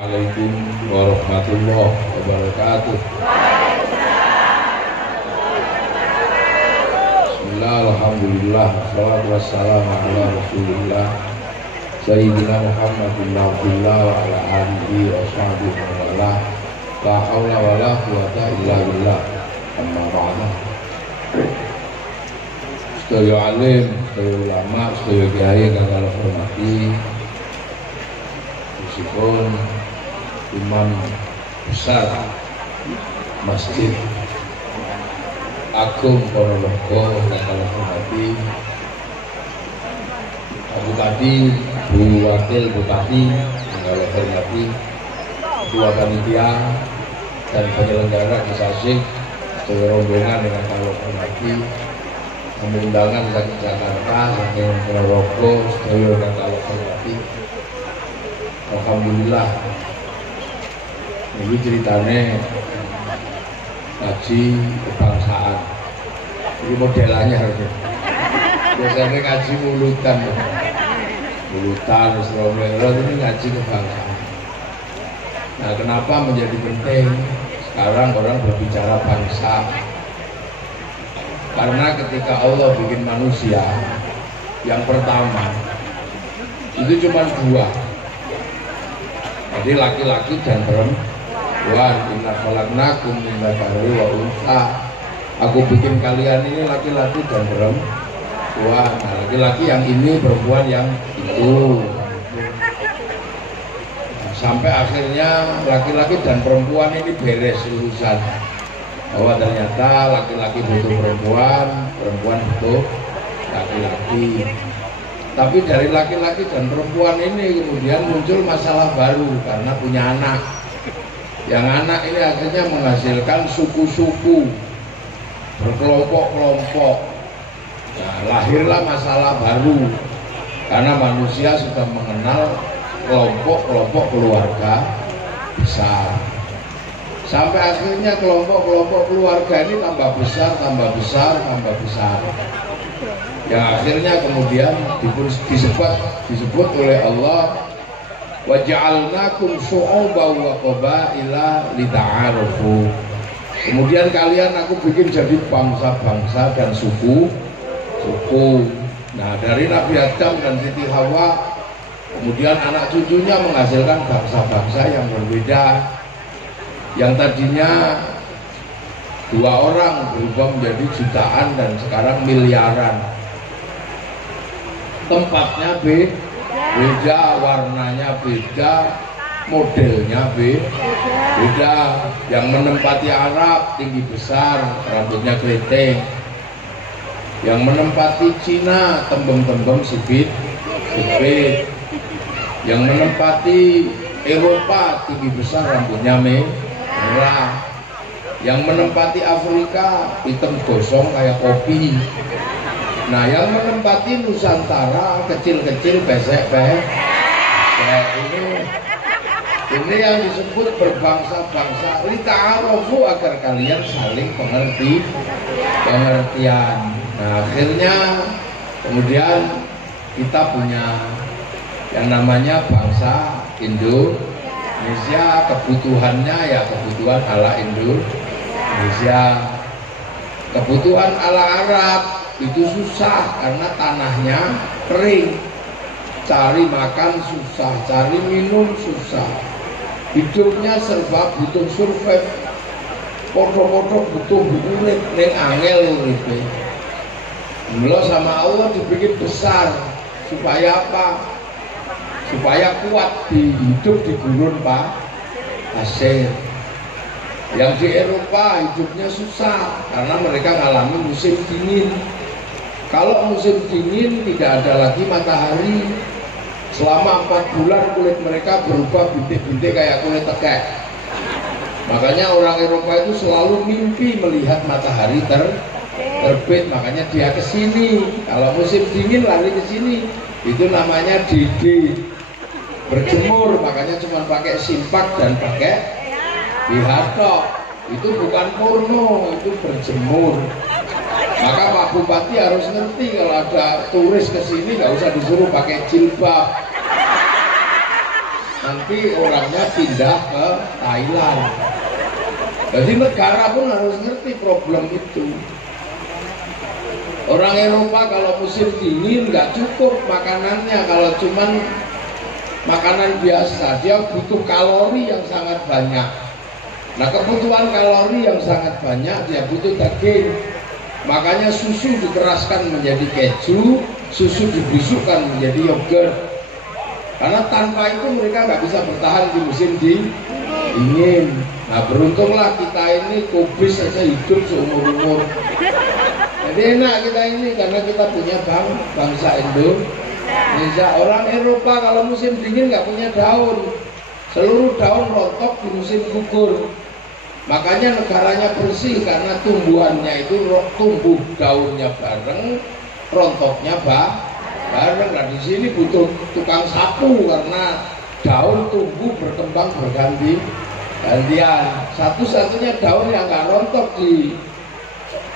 Assalamualaikum warahmatullahi wabarakatuh. Bismillah, alhamdulillah, wassalatu wassalamu ala rasulillah Sayyidina Muhammadin Abdullah wa ala alihi wa sahbihi wa ala la hawla wa la quwata illa billah. Amma ba'da. Sedaya alim, sedaya ulama, sedaya kiai kang kula hormati, meskipun imam besar Masjid Agung Ponorogo yang kula hormati, Pak Bupati, Bu Wakil Bupati yang kula hormati, Ketua Panitia dan penyelenggara kisah-kisah, sedaya rombongan yang kula hormati, undangan dari Jakarta, dari Ponorogo, sedaya yang kula hormati. Alhamdulillah, ini ceritanya ngaji kebangsaan. Ini modelannya harusnya. Biasanya ngaji mulutan, Islamiyah, ini ngaji kebangsaan. Nah, kenapa menjadi penting sekarang orang berbicara bangsa? Karena ketika Allah bikin manusia, yang pertama itu cuma dua. Jadi laki-laki dan perempuan. Inna khalaqnakum min dzakarin wa untha. Aku bikin kalian ini laki-laki dan perempuan. Nah, laki-laki yang ini, perempuan yang itu. Nah, sampai akhirnya laki-laki dan perempuan ini beres urusan. Bahwa ternyata laki-laki butuh perempuan, perempuan butuh laki-laki. Tapi dari laki-laki dan perempuan ini kemudian muncul masalah baru karena punya anak. Yang anak ini akhirnya menghasilkan suku-suku, berkelompok-kelompok. Nah, lahirlah masalah baru karena manusia sudah mengenal kelompok-kelompok keluarga besar. Sampai akhirnya kelompok-kelompok keluarga ini tambah besar, tambah besar, tambah besar. Yang akhirnya kemudian disebut oleh Allah, wa ja'alnakum syu'uban wa qabaila lita'arufu. Kemudian kalian aku bikin jadi bangsa-bangsa dan suku. Nah, dari Nabi Adam dan Siti Hawa, kemudian anak cucunya menghasilkan bangsa-bangsa yang berbeda. Yang tadinya 2 orang berubah menjadi jutaan dan sekarang miliaran. Tempatnya beda, warnanya beda, modelnya beda. Yang menempati Arab tinggi besar, rambutnya keriting. Yang menempati Cina tembem-tembem sipit. Yang menempati Eropa tinggi besar, rambutnya merah. Yang menempati Afrika hitam gosong kayak kopi. Nah, yang menempati Nusantara kecil-kecil besek. Ini yang disebut berbangsa-bangsa. Lita'arofu, agar kalian saling pengertian. Nah, akhirnya kemudian kita punya yang namanya bangsa Indonesia. Kebutuhannya ya kebutuhan ala Indonesia. Kebutuhan ala Arab itu susah karena tanahnya kering, cari makan susah, cari minum susah, hidupnya serba butuh survive, podo-podo butuh urip, ning angel uripe. Mula sama Allah dibikin besar supaya apa? Supaya kuat hidup di gurun pasir. Yang di Eropa hidupnya susah karena mereka mengalami musim dingin. Kalau musim dingin tidak ada lagi matahari. Selama 4 bulan kulit mereka berubah bintik-bintik kayak kulit tekek. Makanya orang Eropa itu selalu mimpi melihat matahari terbit. Makanya dia ke sini. Kalau musim dingin lari ke sini. Itu namanya DD, berjemur. Makanya cuma pakai simpak dan pakai bihatok. Itu bukan porno, itu berjemur. Maka Pak Bupati harus ngerti kalau ada turis ke sini nggak usah disuruh pakai jilbab. nanti orangnya pindah ke Thailand. Jadi negara pun harus ngerti problem itu. Orang Eropa kalau musim dingin nggak cukup makanannya, kalau cuman makanan biasa dia butuh kalori yang sangat banyak. Nah, kebutuhan kalori yang sangat banyak dia butuh daging. Makanya susu dikeraskan menjadi keju, susu dibusukkan menjadi yogurt. Karena tanpa itu mereka nggak bisa bertahan di musim dingin. Nah, beruntunglah kita ini kubis saja hidup seumur-umur. Jadi enak kita ini karena kita punya bangsa Indonesia. Orang Eropa kalau musim dingin nggak punya daun, seluruh daun rontok di musim gugur. Makanya negaranya bersih karena tumbuhannya itu tumbuh daunnya bareng, rontoknya bareng. Nah, di sini butuh tukang sapu karena daun tumbuh berkembang bergantian. Satu-satunya daun yang nggak rontok di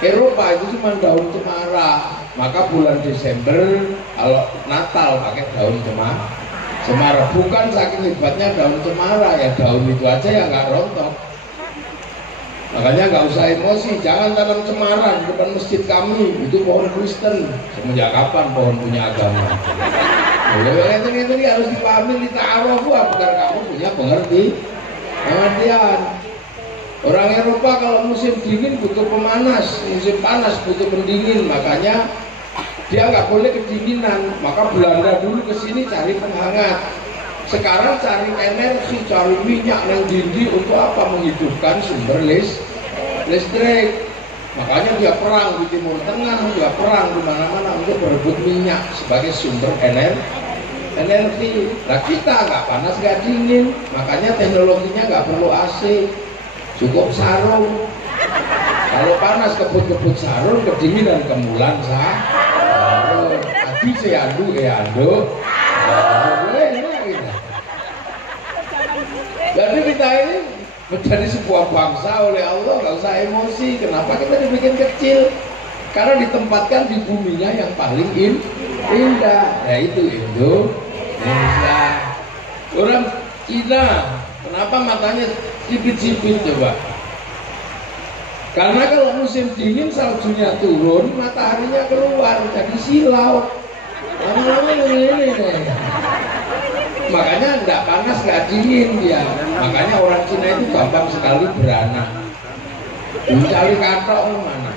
Eropa itu cuma daun cemara. Maka bulan Desember kalau Natal pakai daun cemara. Bukan saking hebatnya daun cemara, ya daun itu aja yang nggak rontok. Makanya nggak usah emosi, jangan tanam cemara di depan masjid kami, itu pohon Kristen. Semenjak kapan pohon punya agama? Itu harus dipahami, dita'arofu agar kamu punya pengertian. Orang Eropa kalau musim dingin butuh pemanas, musim panas butuh pendingin, makanya dia nggak boleh kedinginan. Maka Belanda dulu kesini cari penghangat. Sekarang cari energi, cari minyak yang dindi untuk apa? Menghidupkan sumber listrik. Makanya dia perang di Timur Tengah, dia perang di mana-mana untuk berebut minyak sebagai sumber energi. Nah, kita nggak panas nggak dingin, makanya teknologinya nggak perlu AC, cukup sarung. Kalau panas kebut-kebut sarung, kedinginan kemulan sarung. Tadi saya ando. Jadi kita ini menjadi sebuah bangsa oleh Allah, nggak usah emosi. Kenapa kita dibikin kecil? Karena ditempatkan di buminya yang paling indah, yaitu Indonesia. Orang Cina, kenapa matanya sipit-sipit coba? Karena kalau musim dingin saljunya turun, mataharinya keluar, jadi silau. Lama-lama ini. Makanya enggak panas, enggak dingin dia. Makanya orang Cina itu gampang sekali beranak. Mencari katok mana.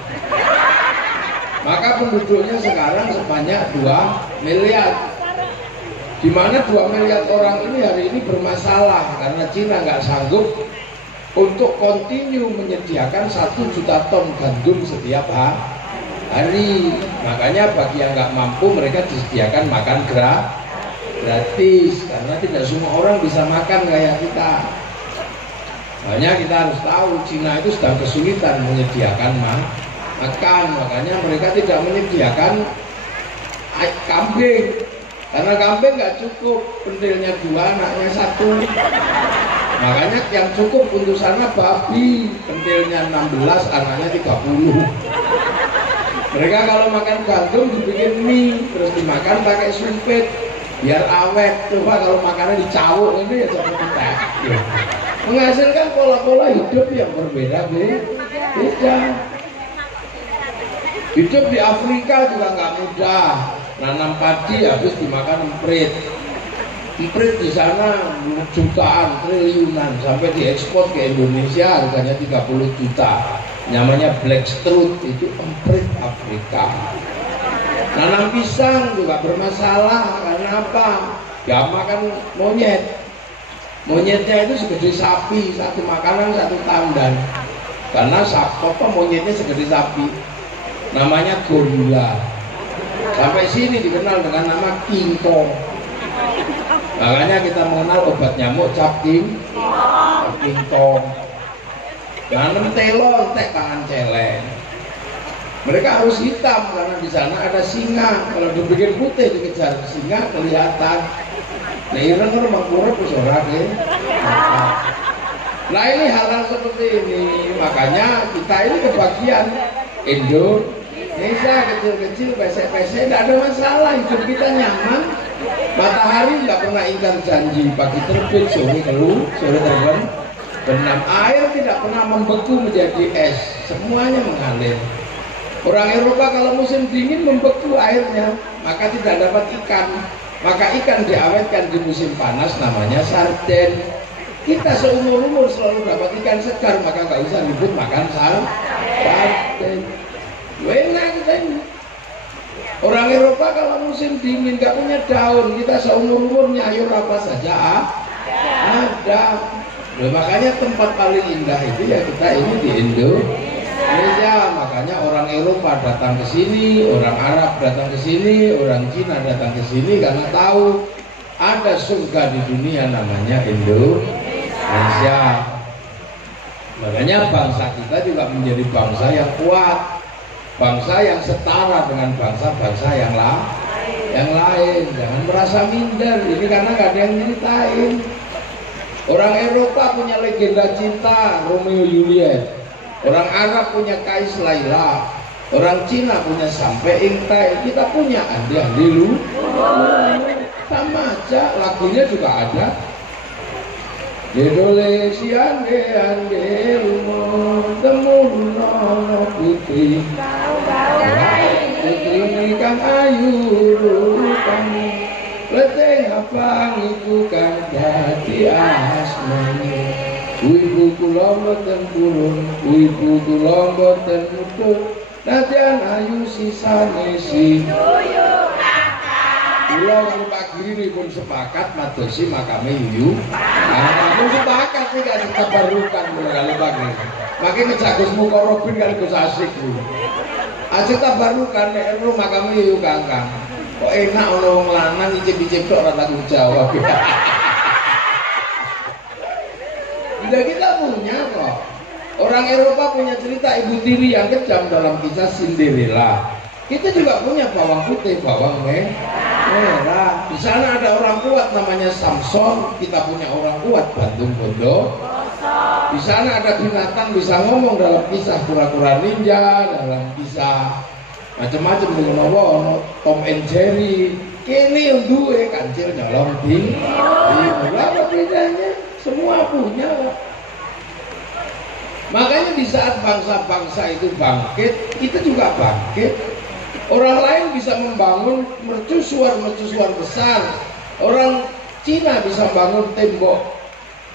Maka penduduknya sekarang sebanyak 2 miliar. Di mana 2 miliar orang ini hari ini bermasalah karena Cina nggak sanggup untuk kontinu menyediakan 1 juta ton gandum setiap hari. Makanya bagi yang nggak mampu mereka disediakan makan gratis karena tidak semua orang bisa makan kayak kita. Makanya kita harus tahu Cina itu sedang kesulitan menyediakan makan. Makanya mereka tidak menyediakan kambing karena kambing nggak cukup, pentilnya 2, anaknya 1. Makanya yang cukup untuk sana babi, pentilnya 16, anaknya 30. Mereka kalau makan gandum dibikin mie, terus dimakan pakai sumpit biar awet. Coba kalau makannya dicawuk ini ya seperti kita. Menghasilkan pola-pola hidup yang berbeda-beda. Hidup di Afrika juga nggak mudah. Nanam padi habis dimakan emprit. Emprit di sana jutaan, triliunan, sampai diekspor ke Indonesia harganya 30 juta. Namanya black strut, itu emprit Afrika. Nanam pisang juga bermasalah karena apa? Ya makan monyet. Monyetnya itu segede sapi, 1 makanan 1 tandan. Karena monyetnya segede sapi. Namanya gorila. Sampai sini dikenal dengan nama King Kong. Makanya kita mengenal obat nyamuk cap King Kong. Nanam telon, tek tangan celeng. Mereka harus hitam karena di sana ada singa. Kalau dibikin putih dikejar singa kelihatan. Nah, ireng kan mangkurep ora Nah, ini hal-hal seperti ini. Makanya kita ini kebagian Indonesia kecil-kecil, pesek-pesek, tidak ada masalah. Hidup kita nyaman. Matahari nggak pernah ingkar janji, pagi terbit, sore terbenam. Air tidak pernah membeku menjadi es, semuanya mengalir. Orang Eropa kalau musim dingin membeku airnya, maka tidak dapat ikan. Maka ikan diawetkan di musim panas, namanya sarden. Kita seumur-umur selalu dapat ikan segar, maka nggak usah ribut makan sarden. Enak kan? Orang Eropa kalau musim dingin nggak punya daun, kita seumur-umur nyayur apa saja ada. Nah, makanya tempat paling indah itu ya kita ini di Indonesia. Makanya orang Eropa datang ke sini, orang Arab datang ke sini, orang Cina datang ke sini karena tahu ada surga di dunia namanya Indonesia. Makanya bangsa kita juga menjadi bangsa yang kuat, bangsa yang setara dengan bangsa-bangsa yang lain. Jangan merasa minder, ini karena nggak ada yang nyeritain. Orang Eropa punya legenda cinta Romeo Juliet, orang Arab punya Kais Laila, orang Cina punya Sampai Ingtai, kita punya Andi Andi Lu. Sama aja, lagunya juga ada. Dedole si ande ande rumo temuno putri putri kan ayu rupane leteng apang iku kan dadi asmane ibu kula mboten turun ibu kula mboten mudhun nadyan ayu sisane si kula karo Pak Giri pun sepakat madosi makame yuyu. Pun sepakat sih gak ditabarukan kula karo Pak Giri. Makin ngejagus muka Robin kali Gus Asik ku. Asik tabarukan nek ero makame yuyu Kakang. Kok enak ono wong lanang icip-icip tok ora tanggung jawab. Tidak kita punya kok. Orang Eropa punya cerita ibu tiri yang kejam dalam kisah Cinderella. Kita juga punya bawang putih, bawang merah. Di sana ada orang kuat namanya Samson. Kita punya orang kuat Bantung Bondo. Di sana ada binatang bisa ngomong dalam kisah kura-kura ninja, dalam kisah macam-macam dengan Tom and Jerry. Kini duwe kancil nyolong di. Apa bedanya? Semua punya. Makanya di saat bangsa-bangsa itu bangkit, kita juga bangkit. Orang lain bisa membangun mercusuar besar. Orang Cina bisa bangun tembok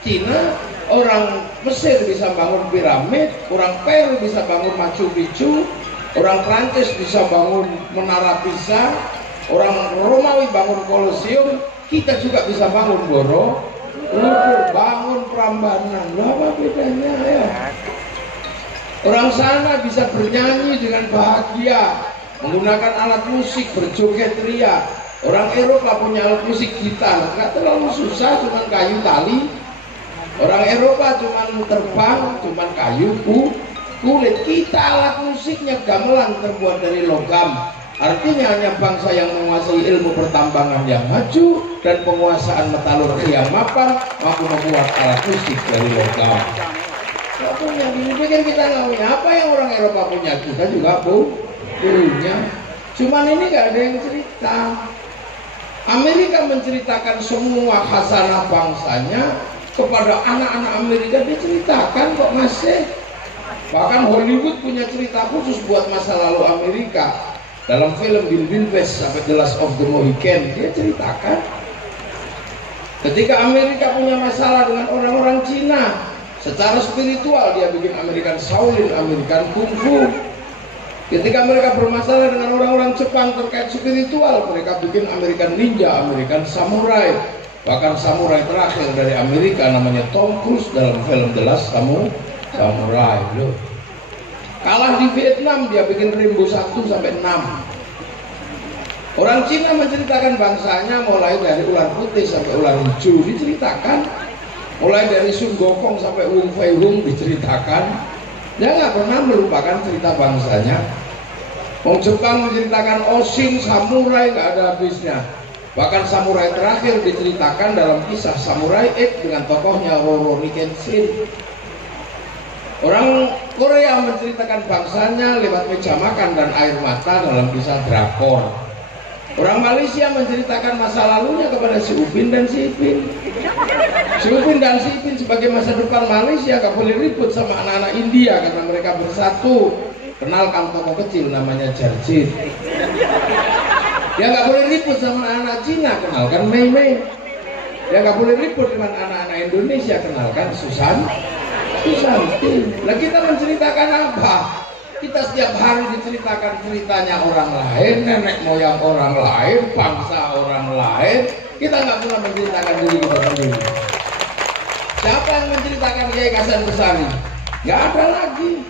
Cina, orang Mesir bisa bangun piramid, orang Peru bisa bangun Machu Picchu, orang Prancis bisa bangun Menara Pisa, orang Romawi bangun Kolosium, kita juga bisa bangun Borobudur, bangun Prambanan. Apa bedanya ya? Orang sana bisa bernyanyi dengan bahagia, menggunakan alat musik, berjoget ria. Orang Eropa punya alat musik gitar, nggak terlalu susah, cuman kayu tali. Orang Eropa cuman terbang, cuman kayu kulit. Kita alat musiknya gamelan terbuat dari logam. Artinya hanya bangsa yang menguasai ilmu pertambangan yang maju dan penguasaan metalurgi yang mapan mampu membuat alat musik dari logam. Nggak punya, pikir kita nggak punya. Apa yang orang Eropa punya, kita juga punya. Cuman ini gak ada yang cerita. Amerika menceritakan semua khasanah bangsanya kepada anak-anak Amerika, diceritakan kok masih. Bahkan Hollywood punya cerita khusus buat masa lalu Amerika. Dalam film Wild West sampai The Last of the Mohicans dia ceritakan ketika Amerika punya masalah dengan orang-orang Cina secara spiritual, dia bikin American Shaolin, American Kung Fu. Ketika mereka bermasalah dengan orang-orang Jepang terkait spiritual, mereka bikin American Ninja, American Samurai. Bahkan samurai terakhir dari Amerika namanya Tom Cruise dalam film The Last Samurai. Loh. Kalah di Vietnam, dia bikin Rambo 1 sampai 6. Orang Cina menceritakan bangsanya mulai dari ular putih sampai ular hijau diceritakan. Mulai dari Sun Gokong sampai Wung Fei Hung diceritakan. Dia nggak pernah melupakan cerita bangsanya. Wong Jepang menceritakan Oshin, samurai nggak ada habisnya. Bahkan samurai terakhir diceritakan dalam kisah Samurai X dengan tokohnya Rurouni Kenshin. Orang Korea menceritakan bangsanya lewat meja makan dan air mata dalam kisah drakor. Orang Malaysia menceritakan masa lalunya kepada si Upin dan si Ipin. Si Upin dan si Ipin sebagai masa depan Malaysia gak boleh ribut sama anak-anak India karena mereka bersatu. Kenalkan tokoh kecil namanya Jarjit. Dia gak boleh ribut sama anak-anak Cina, kenalkan Mei Mei. Dia gak boleh ribut dengan anak-anak Indonesia, kenalkan Susanti. Nah kita menceritakan apa? Kita setiap hari diceritakan ceritanya orang lain, nenek moyang orang lain, bangsa orang lain. Kita nggak pernah menceritakan diri kita sendiri. Siapa yang menceritakan Kiai Hasan Besari? Nggak ada lagi.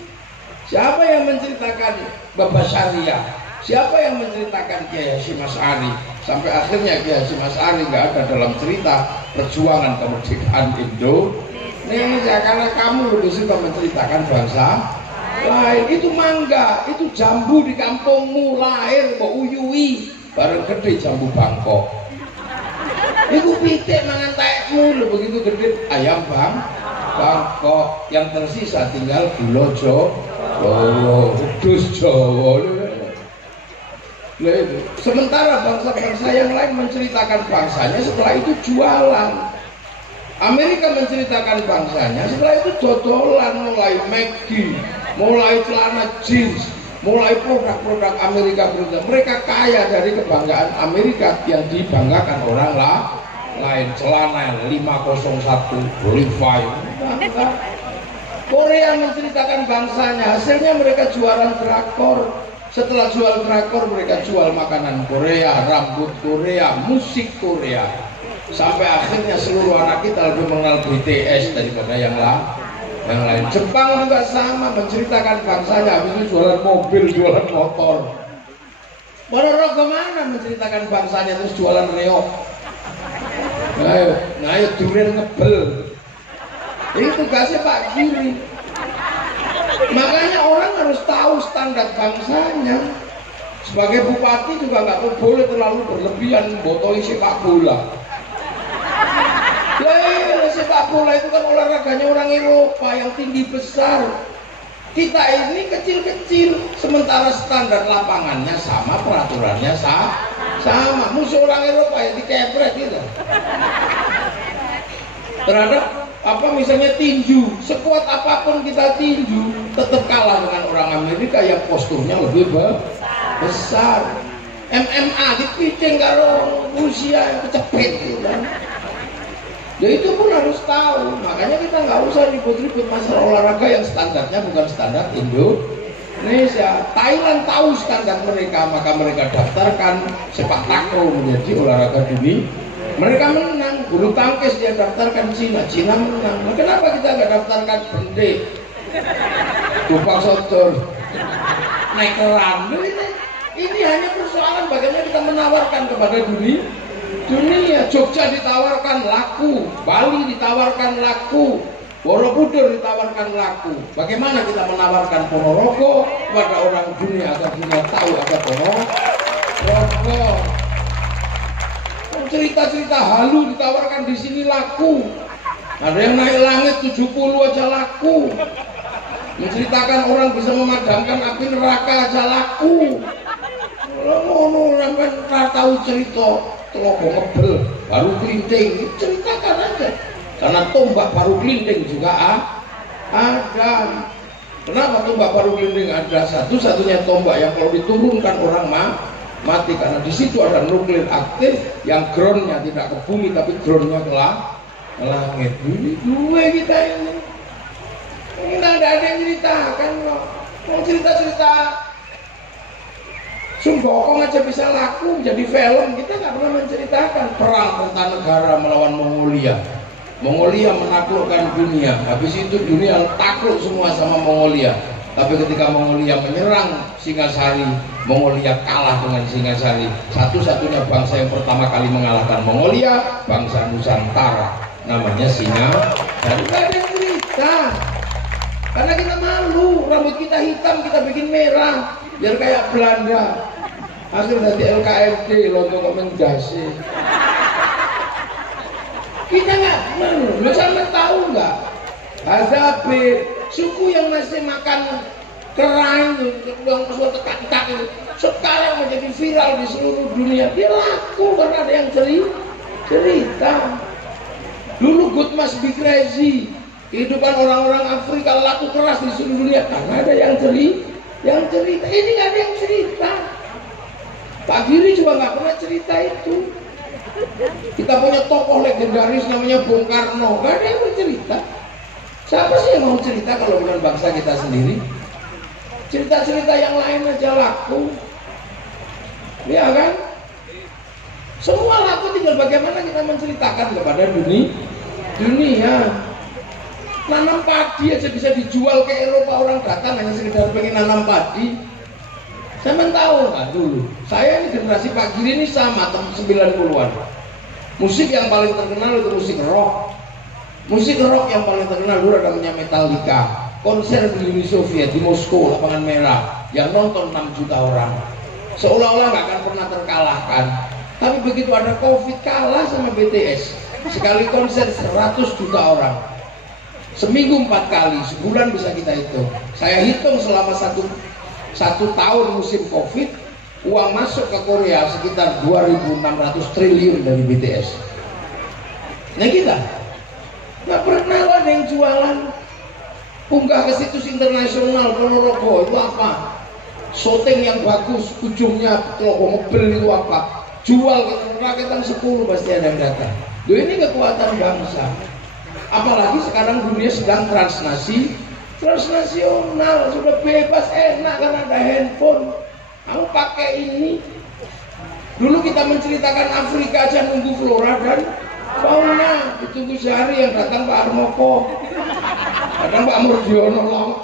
Siapa yang menceritakan Bapak Syariah? Siapa yang menceritakan Kiai Hasyim Asy'ari? Sampai akhirnya Kiai Hasyim Asy'ari nggak ada dalam cerita perjuangan kemerdekaan Indonesia karena kamu lebih suka menceritakan bangsa lain. Itu mangga, itu jambu di kampungmu lahir mbok uyui bareng gede jambu Bangkok. Itu pitik mangan taekmu lho begitu gede ayam Bangkok. Yang tersisa tinggal gula Jawa, dus Jawa. Sementara bangsa-bangsa yang lain menceritakan bangsanya, setelah itu jualan. Amerika menceritakan bangsanya, setelah itu dodolan, mulai McD, mulai celana jeans, mulai produk-produk Amerika. Mereka kaya dari kebanggaan Amerika yang dibanggakan orang lain. Celana 501 Levi's. Korea menceritakan bangsanya, hasilnya mereka jualan drakor. Setelah jual drakor, mereka jual makanan Korea, rambut Korea, musik Korea. Sampai akhirnya seluruh anak kita lebih mengenal BTS daripada yang lain. Jepang juga sama, menceritakan bangsanya, habis itu jualan mobil, jualan motor. Ponorogo mana menceritakan bangsanya terus jualan reok. Nah, durian ngebel. Itu tugasnya Pak Giri. Makanya orang harus tahu standar bangsanya. Sebagai bupati juga nggak boleh terlalu berlebihan botol sepak bola. Sepak bola itu kan olahraganya orang Eropa yang tinggi besar. Kita ini kecil-kecil, sementara standar lapangannya sama, peraturannya sama. Musuh orang Eropa yang dikepret gitu. Terhadap misalnya tinju, sekuat apapun kita tinju tetap kalah dengan orang Amerika yang posturnya lebih besar. MMA dipiting karo Rusia yang kecepet gitu kan. Ya itu pun harus tahu. Makanya kita nggak usah ribut-ribut masalah olahraga yang standarnya bukan standar Indonesia. Thailand tahu standar mereka, maka mereka daftarkan sepak takraw menjadi olahraga dunia. Mereka menang. Bulu tangkis dia daftarkan Cina menang. Nah, kenapa kita nggak daftarkan bende, tumpang sodor, naik keran? Ini hanya persoalan bagaimana kita menawarkan kepada dunia. Jogja ditawarkan laku, Bali ditawarkan laku, Borobudur ditawarkan laku. Bagaimana kita menawarkan Ponorogo kepada orang dunia agar dunia tahu ada Ponorogo? Cerita-cerita halu ditawarkan di sini laku. Ada yang naik langit 70 aja laku. Menceritakan orang bisa memadamkan api neraka aja laku. Orang sampai tahu cerita telogo ngebel baru kelinting, ceritakan aja. Karena tombak baru kelinting juga ada. Kenapa tombak baru kelinting ada? Satu-satunya tombak yang kalau diturunkan orang mati, karena di situ ada nuklir aktif yang groundnya tidak ke bumi tapi groundnya ke langit. Dua kita ini nggak ada yang ceritakan kok. Mau cerita Sunggokong aja bisa laku jadi film. Kita nggak pernah menceritakan perang Kertanegara melawan Mongolia. Mongolia menaklukkan dunia. Habis itu dunia takluk semua sama Mongolia. Tapi ketika Mongolia menyerang Singasari, Mongolia kalah dengan Singasari. Satu-satunya bangsa yang pertama kali mengalahkan Mongolia, bangsa Nusantara, namanya Singasari. Nggak ada yang cerita. Karena kita malu, rambut kita hitam, kita bikin merah, biar kayak Belanda. Hasil dari LKMD, lontong komendasi. Kita nggak malu. Lu sama tahu nggak? Hazabe, suku yang masih makan kerai itu, yang suatu tekak-tekak itu, sekarang menjadi viral di seluruh dunia. Dia laku karena ada yang cerita. Dulu Good Must Be Crazy, kehidupan orang-orang Afrika laku keras di seluruh dunia karena ada yang cerita. Ini nggak ada yang cerita. Pak Giri juga nggak pernah cerita itu. Kita punya tokoh legendaris namanya Bung Karno, nggak ada yang bercerita. Siapa sih yang mau cerita kalau bukan bangsa kita sendiri? Cerita-cerita yang lain aja laku, ya kan? Semua laku, tinggal bagaimana kita menceritakan kepada dunia. Nanam padi aja bisa dijual ke Eropa, orang datang hanya sekedar pengen nanam padi. Saya tahu nggak dulu? Saya ini generasi Pak Giri ini sama tahun 90-an. Musik yang paling terkenal itu musik rock. Musik rock yang paling terkenal dulu namanya Metallica. Konser di Uni Soviet di Moskow, lapangan merah, yang nonton 6 juta orang. Seolah-olah nggak akan pernah terkalahkan. Tapi begitu ada Covid, kalah sama BTS. Sekali konser 100 juta orang. Seminggu 4 kali, sebulan bisa kita hitung. Saya hitung selama satu tahun musim Covid, uang masuk ke Korea sekitar 2.600 triliun dari BTS. Nah kita nggak pernah ada yang jualan. Unggah ke situs internasional Ponorogo itu apa? Syuting yang bagus, ujungnya logo mobil itu apa? Jual ke rakyat 10 pasti ada yang datang. Loh, ini kekuatan bangsa. Apalagi sekarang dunia sedang transnasional, sudah bebas, enak karena ada handphone. Kamu pakai ini. Dulu kita menceritakan Afrika aja nunggu flora dan fauna, ditunggu sehari, yang datang Pak Harmoko, kadang Pak Murdiono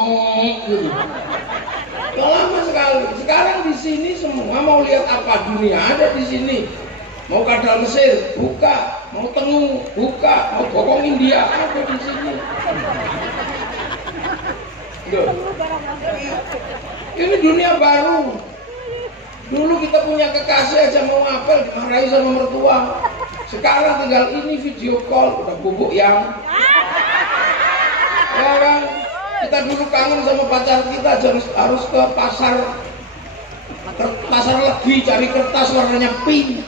gitu. Lama sekali. Sekarang di sini semua mau lihat apa dunia ada di sini. Mau kadal Mesir buka, mau Tengu buka, mau Bokong India ada di sini. Ini dunia baru. Dulu kita punya kekasih aja mau apel dimarahi sama mertua. Sekarang tinggal ini video call udah bubuk yang. Ya kan? Kita dulu kangen sama pacar kita harus ke pasar Legi cari kertas warnanya pink,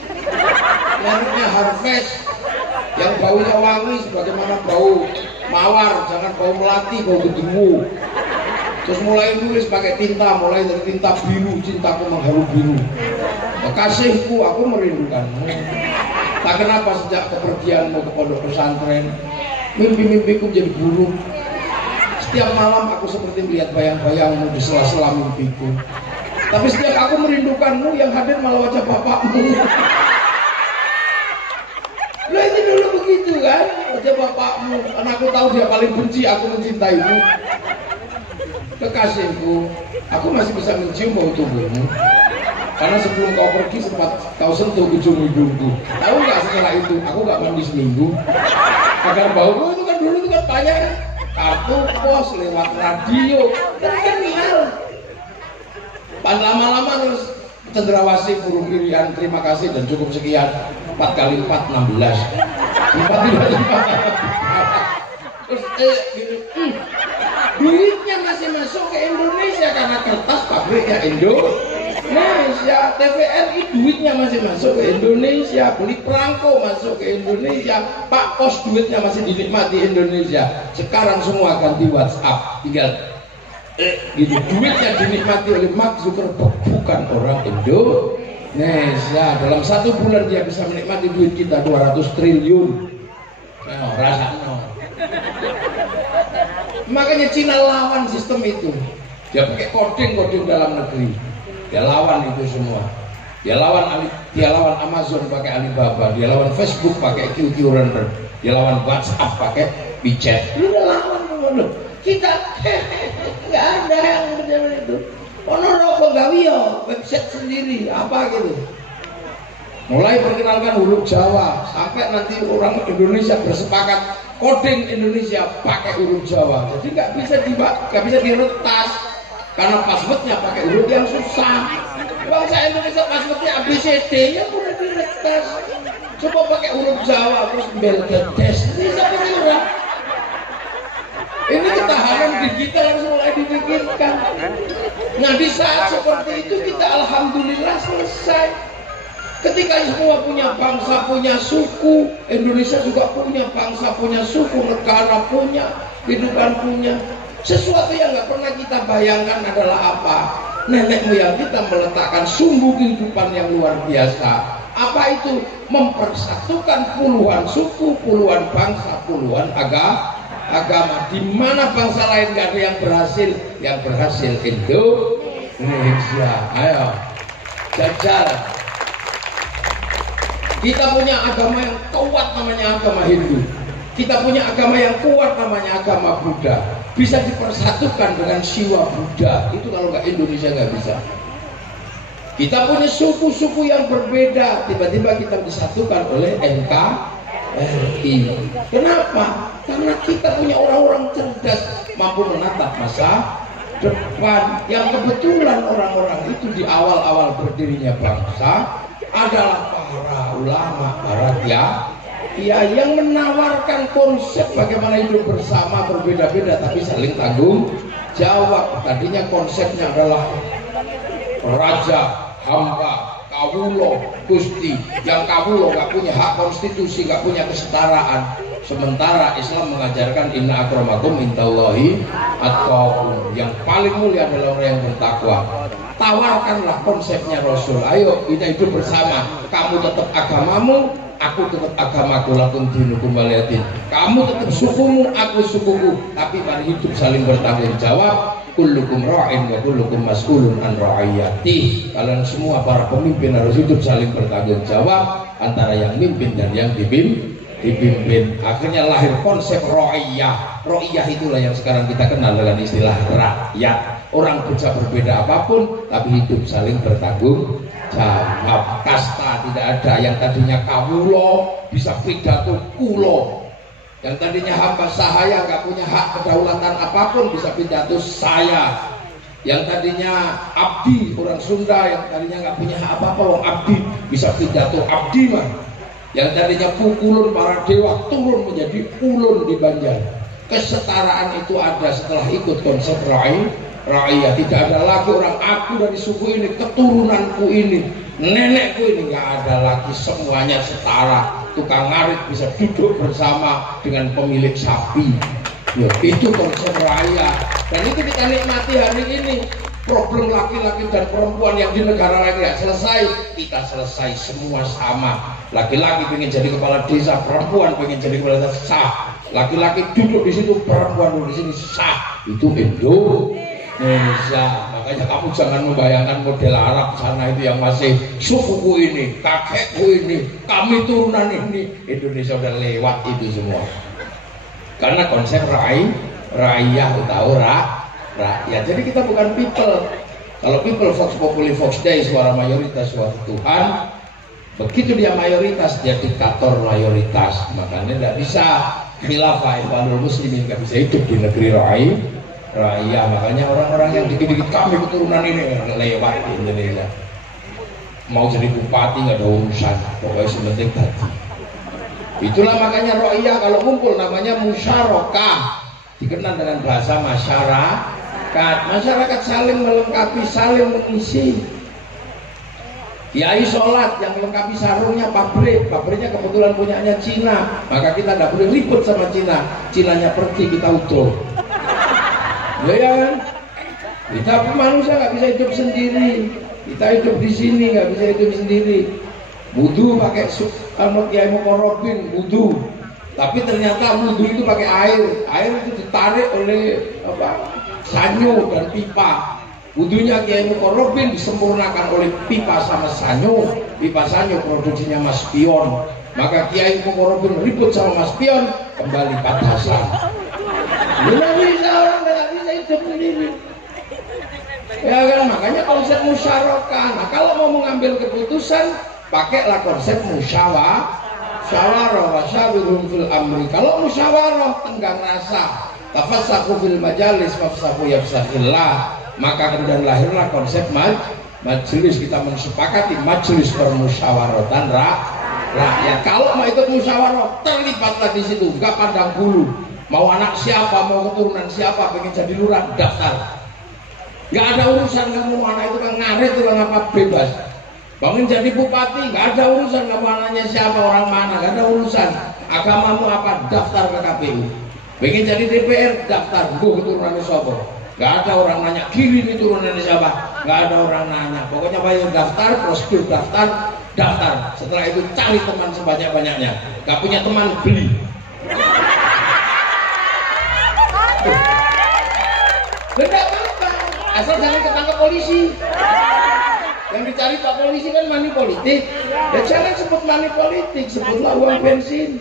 mereknya Harvest, yang baunya wangi sebagaimana bau mawar, jangan bau melati, bau gedemu. Terus mulai nulis pakai tinta, mulai dari tinta biru, cintaku mengharu biru. Kekasihku, aku merindukanmu. Tak kenapa sejak kepergianmu ke pondok pesantren, mimpi-mimpiku menjadi buruk. Setiap malam aku seperti melihat bayang-bayangmu di sela-sela mimpiku. Tapi setiap aku merindukanmu, yang hadir malah wajah bapakmu. Loh, itu dulu begitu kan, wajah bapakmu. Karena aku tahu dia paling benci aku mencintaimu. Kekasihku, aku masih bisa mencium bau tubuhmu. Karena sebelum kau pergi sempat kau sentuh ujung hidungku. Tahu nggak setelah itu aku nggak mandi seminggu. Agar baumu itu kan dulu itu kan banyak. Kartu pos lewat radio terkenal. Pas lama-lama terus cendrawasih burung irian, terima kasih dan cukup sekian. 4 kali 4 16. 4 tidak sempat. Terus gitu. Duitnya masih masuk ke Indonesia karena kertas pabriknya Indonesia. TVRI duitnya masih masuk ke Indonesia. Beli perangko masuk ke Indonesia. Pak Pos duitnya masih dinikmati Indonesia. Sekarang semua ganti WhatsApp, tinggal gitu. Duitnya dinikmati oleh Mark Zuckerberg, bukan orang Indonesia. Dalam 1 bulan dia bisa menikmati duit kita 200 triliun. Rasanya. Makanya Cina lawan sistem itu. Dia pakai coding dalam negeri. Dia lawan itu semua. Dia lawan Amazon pakai Alibaba. Dia lawan Facebook pakai QQ Runner. Dia lawan WhatsApp pakai WeChat. Dia udah lawan dulu. Kita nggak ada yang seperti itu. Ponorogo Gawio website sendiri apa gitu. Mulai perkenalkan huruf Jawa sampai nanti orang Indonesia bersepakat coding Indonesia pakai huruf Jawa. Jadi nggak bisa diretas karena passwordnya pakai huruf yang susah. Bangsa Indonesia passwordnya ABCD ya udah diretas. Coba pakai huruf Jawa terus belgedes bisa berubah. Ini ketahanan digital harus mulai dipikirkan. Nah di saat seperti itu kita alhamdulillah selesai. Ketika semua punya bangsa, punya suku, Indonesia juga punya bangsa, punya suku, negara punya, kehidupan punya. Sesuatu yang nggak pernah kita bayangkan adalah apa? Nenek moyang kita meletakkan sumbu kehidupan yang luar biasa. Apa itu? Mempersatukan puluhan suku, puluhan bangsa, puluhan agama. Di mana bangsa lain nggak ada yang berhasil? Yang berhasil Indonesia. Ayo, jajal. Kita punya agama yang kuat namanya agama Hindu. Kita punya agama yang kuat namanya agama Buddha. Bisa dipersatukan dengan Siwa Buddha. Itu kalau nggak Indonesia nggak bisa. Kita punya suku-suku yang berbeda. Tiba-tiba kita disatukan oleh NKRI. Kenapa? Karena kita punya orang-orang cerdas, mampu menatap masa depan. Yang kebetulan orang-orang itu di awal-awal berdirinya bangsa adalah para ulama, para kiai yang menawarkan konsep bagaimana hidup bersama, berbeda-beda tapi saling tanggung jawab. Tadinya konsepnya adalah raja, hamba, kawulo, gusti. Yang kawulo nggak punya hak konstitusi, nggak punya kesetaraan. Sementara Islam mengajarkan inna akramakum indallahi atqakum. Yang paling mulia adalah orang yang bertakwa. Tawarkanlah konsepnya Rasul. Ayo kita hidup bersama. Kamu tetap agamamu, aku tetap agamaku, lakum dinukum waliyadin. Kamu tetap sukumu, aku sukuku. Tapi mari hidup saling bertanggung jawab. Kullukum ra'in wa kullukum mas'ulun an ra'iyati. Kalian semua para pemimpin harus hidup saling bertanggung jawab antara yang mimpin dan yang dipimpin. Akhirnya lahir konsep ra'iyah. Ra'iyah itulah yang sekarang kita kenal dengan istilah rakyat. Orang bisa berbeda apapun tapi hidup saling bertanggung jawab. Kasta tidak ada. Yang tadinya kawulo bisa pidato kulo. Yang tadinya hamba sahaya nggak punya hak kedaulatan apapun bisa pidato saya. Yang tadinya abdi orang Sunda yang tadinya nggak punya hak apa-apa orang abdi bisa pidato abdi mah. Yang tadinya pukulun para dewa turun menjadi ulun di Banjar. Kesetaraan itu ada setelah ikut konsep rakyat. Tidak ada lagi orang aku dari suku ini, keturunanku ini, nenekku ini, nggak ada lagi, semuanya setara. Tukang ngarit bisa duduk bersama dengan pemilik sapi. Ya, itu konsep rakyat. Dan itu kita nikmati hari ini. Problem laki-laki dan perempuan yang di negara lain nggak selesai, kita selesai semua sama. Laki-laki pengen jadi kepala desa, perempuan pengen jadi kepala desa, sah. Laki-laki duduk di situ, perempuan duduk di sini, sah. Itu Indonesia. Makanya kamu jangan membayangkan model Arab sana itu yang masih sukuku ini, kakekku ini, kami turunan ini. Indonesia udah lewat itu semua. Karena konsep rakyat atau rakyat. Jadi kita bukan people. Kalau people vox populi vox dei, suara mayoritas suara Tuhan. Begitu dia mayoritas, dia diktator mayoritas. Makanya tidak bisa khilafah ikhwanul muslimin, nggak bisa hidup di negeri rakyat. Makanya orang-orang yang dikit-dikit kami keturunan ini lewat di Indonesia. Mau jadi bupati nggak ada urusan, pokoknya sementing tadi. Itulah makanya rakyat kalau kumpul namanya musyarakah, dikenal dengan bahasa masyarakat. Masyarakat saling melengkapi, saling mengisi. Kiai sholat yang melengkapi sarungnya pabriknya kebetulan punyanya Cina, maka kita tidak boleh ribut sama Cina. Cinanya pergi, kita utuh. Ya kan? Kita manusia nggak bisa hidup sendiri. Kita hidup di sini nggak bisa hidup sendiri. Wudu pakai Kiai Mukorobin wudu, tapi ternyata wudu itu pakai air itu ditarik oleh sanyo dan pipa. Wudunya Kiai Mukorobin disempurnakan oleh pipa sama sanyo. Pipa sanyo produksinya Mas Pion, maka Kiai Mukorobin ribut sama Mas Pion, kembali patasan. Nggak bisa, orang nggak bisa hidup sendiri. Ya kan, makanya konsep musyarakah. Nah kalau mau mengambil keputusan, pakailah konsep musyawarah wasyawirhum fil amri. Kalau musyawarah tenggang rasa, tafassahu fil majalis fafsahu yafsahillah, maka kemudian lahirlah konsep majelis. Kita mensepakati majelis permusyawaratan rakyat. Kalau mau ikut musyawarah, terlibatlah di situ, nggak pandang bulu. Mau anak siapa, mau keturunan siapa, pengen jadi lurah, daftar. Nggak ada urusan kamu anak itu kan ngaret itu apa, bebas. Pengen jadi bupati, nggak ada urusan kamu anaknya siapa, orang mana, nggak ada urusan. Agamamu apa, daftar ke KPU. Pengen jadi DPR, daftar. Keturunannya siapa? Nggak ada orang nanya, kiri ini turunannya siapa? Nggak ada orang nanya. Pokoknya bayar daftar, prosedur daftar, daftar. Setelah itu cari teman sebanyak-banyaknya. Nggak punya teman, beli. Tidak apa-apa, asal jangan ketangkep polisi. Yang dicari Pak Polisi kan money politik. Ya jangan sebut money politik, sebutlah uang bensin.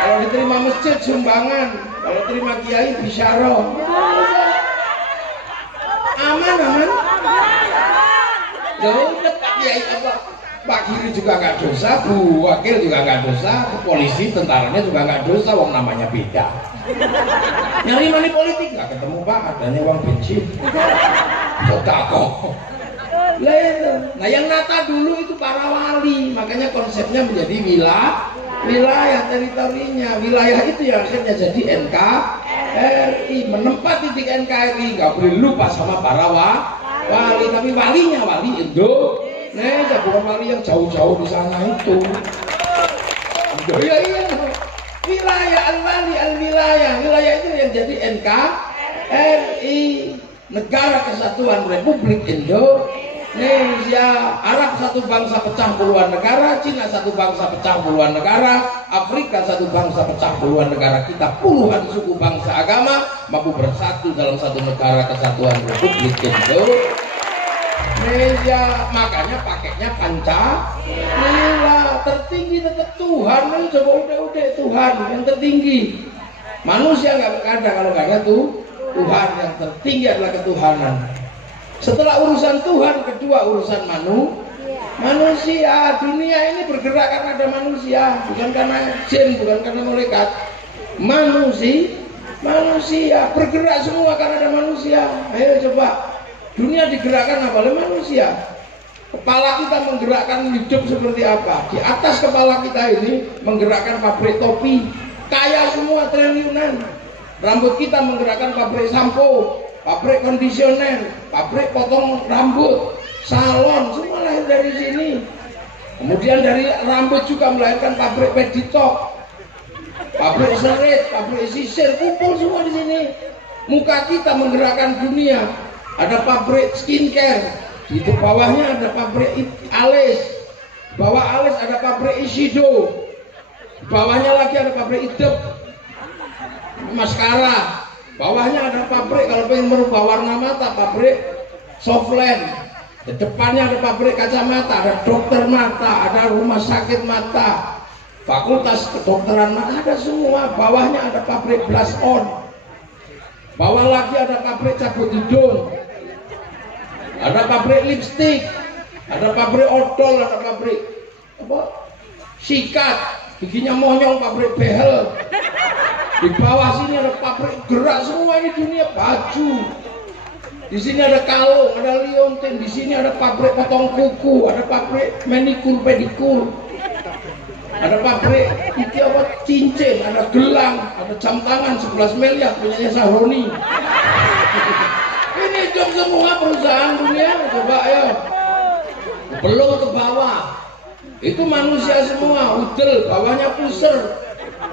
Kalau diterima masjid sumbangan, kalau terima kiai bisyaro. Aman. Ya udah Pak Kiai apa? Pak Kiri juga nggak dosa, Bu Wakil juga nggak dosa, polisi tentaranya juga nggak dosa, wong namanya beda. Nyari money politik nggak ketemu Pak, adanya uang bensin. Kok. Nah yang nata dulu itu para wali, makanya konsepnya menjadi wilayah teritorinya. Wilayah itu yang akhirnya jadi NKRI, menempat titik NKRI. Nggak boleh lupa sama para wali, tapi walinya wali Indonesia, bukan wali yang jauh-jauh di sana itu. Iya. Wilayah al-wali wilayah itu yang jadi NKRI, Negara Kesatuan Republik Indonesia. Arab satu bangsa pecah puluhan negara, Cina satu bangsa pecah puluhan negara, Afrika satu bangsa pecah puluhan negara. Kita puluhan suku bangsa agama mampu bersatu dalam satu negara kesatuan Republik Indonesia. Makanya pakainya Pancasila. Tertinggi tetap Tuhan. Coba udah Tuhan yang tertinggi. Manusia nggak ada kalau nggak ada Tuhan. Yang tertinggi adalah ketuhanan. Setelah urusan Tuhan, kedua urusan manusia. Dunia ini bergerak karena ada manusia, bukan karena jin, bukan karena malaikat. Manusia bergerak semua karena ada manusia. Ayo coba, dunia digerakkan apa? Oleh manusia. Kepala kita menggerakkan hidup seperti apa? Di atas kepala kita ini menggerakkan pabrik topi, kaya semua triliunan. Rambut kita menggerakkan pabrik sampo, pabrik kondisioner, pabrik potong rambut, salon, semua lahir dari sini. Kemudian dari rambut juga melahirkan pabrik peditop, pabrik serit, pabrik sisir, kumpul semua di sini. Muka kita menggerakkan dunia. Ada pabrik skincare, di bawahnya ada pabrik alis, bawah alis ada pabrik Isido, bawahnya lagi ada pabrik idep, maskara. Bawahnya ada pabrik kalau pengen merubah warna mata, pabrik Softland. Di depannya ada pabrik kacamata, ada dokter mata, ada rumah sakit mata, fakultas kedokteran mata, ada semua. Bawahnya ada pabrik blush on. Bawah lagi ada pabrik cabut hidung, ada pabrik lipstick, ada pabrik odol, ada pabrik sikat, giginya monyong, pabrik behel. Di bawah sini ada pabrik gerak semua, ini dunia baju. Di sini ada kalung, ada liontin, di sini ada pabrik potong kuku, ada pabrik manikur pedikur, ada pabrik cincin, ada gelang, ada jam tangan 11 miliar punyanya Sahroni. Ini job semua perusahaan dunia. Coba ayo, belum ke bawah itu manusia semua, udel, bawahnya pusar.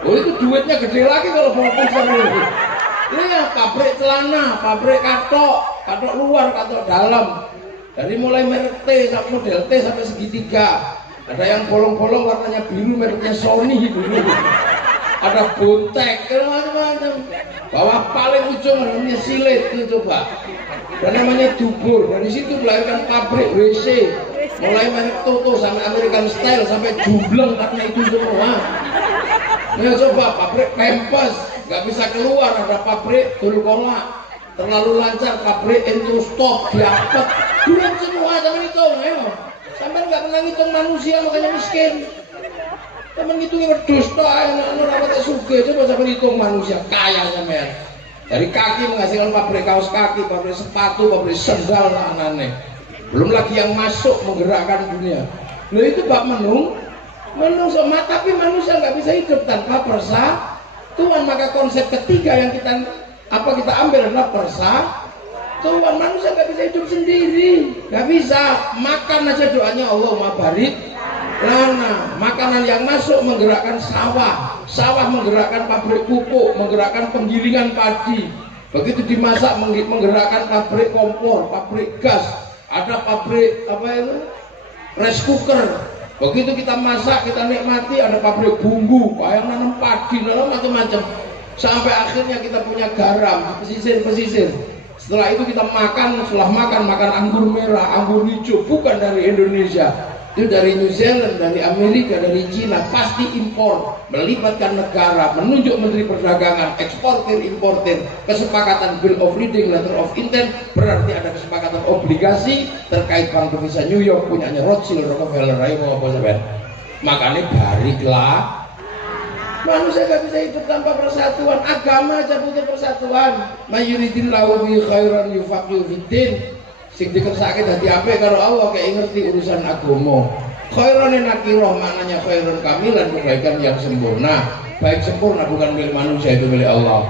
Oh itu duitnya gede lagi kalau mau pusar ini. Ini ya pabrik celana, pabrik katok luar, katok dalam. Dari mulai merek T sampai model T sampai segitiga. Ada yang bolong-bolong warnanya biru, mereknya Sony dulu. Ada bontek, macam-macam. Bawah paling ujung namanya silet itu coba. Dan namanya dubur. Dari situ melahirkan pabrik WC. Mulai merek Toto sampai American Style sampai jumbleng karena itu semua. Nah coba pabrik Pampers nggak bisa keluar, ada pabrik Dulcola. Terlalu lancar pabrik Entostop diapet. Duit semua sama hitung, ayo. Sampai nggak pernah ngitung manusia makanya miskin. Temen ngitungnya wedus toh, ayo rapat suge, coba sampai hitung manusia kaya sampean. Dari kaki menghasilkan pabrik kaos kaki, pabrik sepatu, pabrik sendal aneh-aneh. Belum lagi yang masuk menggerakkan dunia. Nah itu bab menung sama, tapi manusia nggak bisa hidup tanpa persatuan. Maka konsep ketiga yang kita ambil adalah persatuan. Manusia nggak bisa hidup sendiri, nggak bisa. Makan aja doanya Allahumma barik lana. Makanan yang masuk menggerakkan sawah menggerakkan pabrik pupuk, menggerakkan penggilingan padi. Begitu dimasak menggerakkan pabrik kompor, pabrik gas, ada pabrik rice cooker. Begitu kita masak, kita nikmati, ada pabrik bumbu, yang nanam padi, macam-macam. Sampai akhirnya kita punya garam, pesisir. Setelah itu kita makan anggur merah, anggur hijau, bukan dari Indonesia. Itu dari New Zealand, dari Amerika, dari Cina, pasti impor, melibatkan negara, menunjuk Menteri Perdagangan, eksportir, importir, kesepakatan Bill of Lading, Letter of Intent, berarti ada kesepakatan obligasi terkait Bank Devisa New York punyanya Rothschild, Rockefeller, mau apa sahabat. Makanya bariklah. Manusia gak bisa hidup tanpa persatuan. Agama aja butuh persatuan. Mayuridillahu bi khairan yufaqihu fiddin. Sing dikersake dadi apik karo Allah kayak ngerti urusan agama. Khairun nakiroh maknanya khairun kamilan, kebaikan yang sempurna. Baik sempurna bukan milik manusia, itu milik Allah.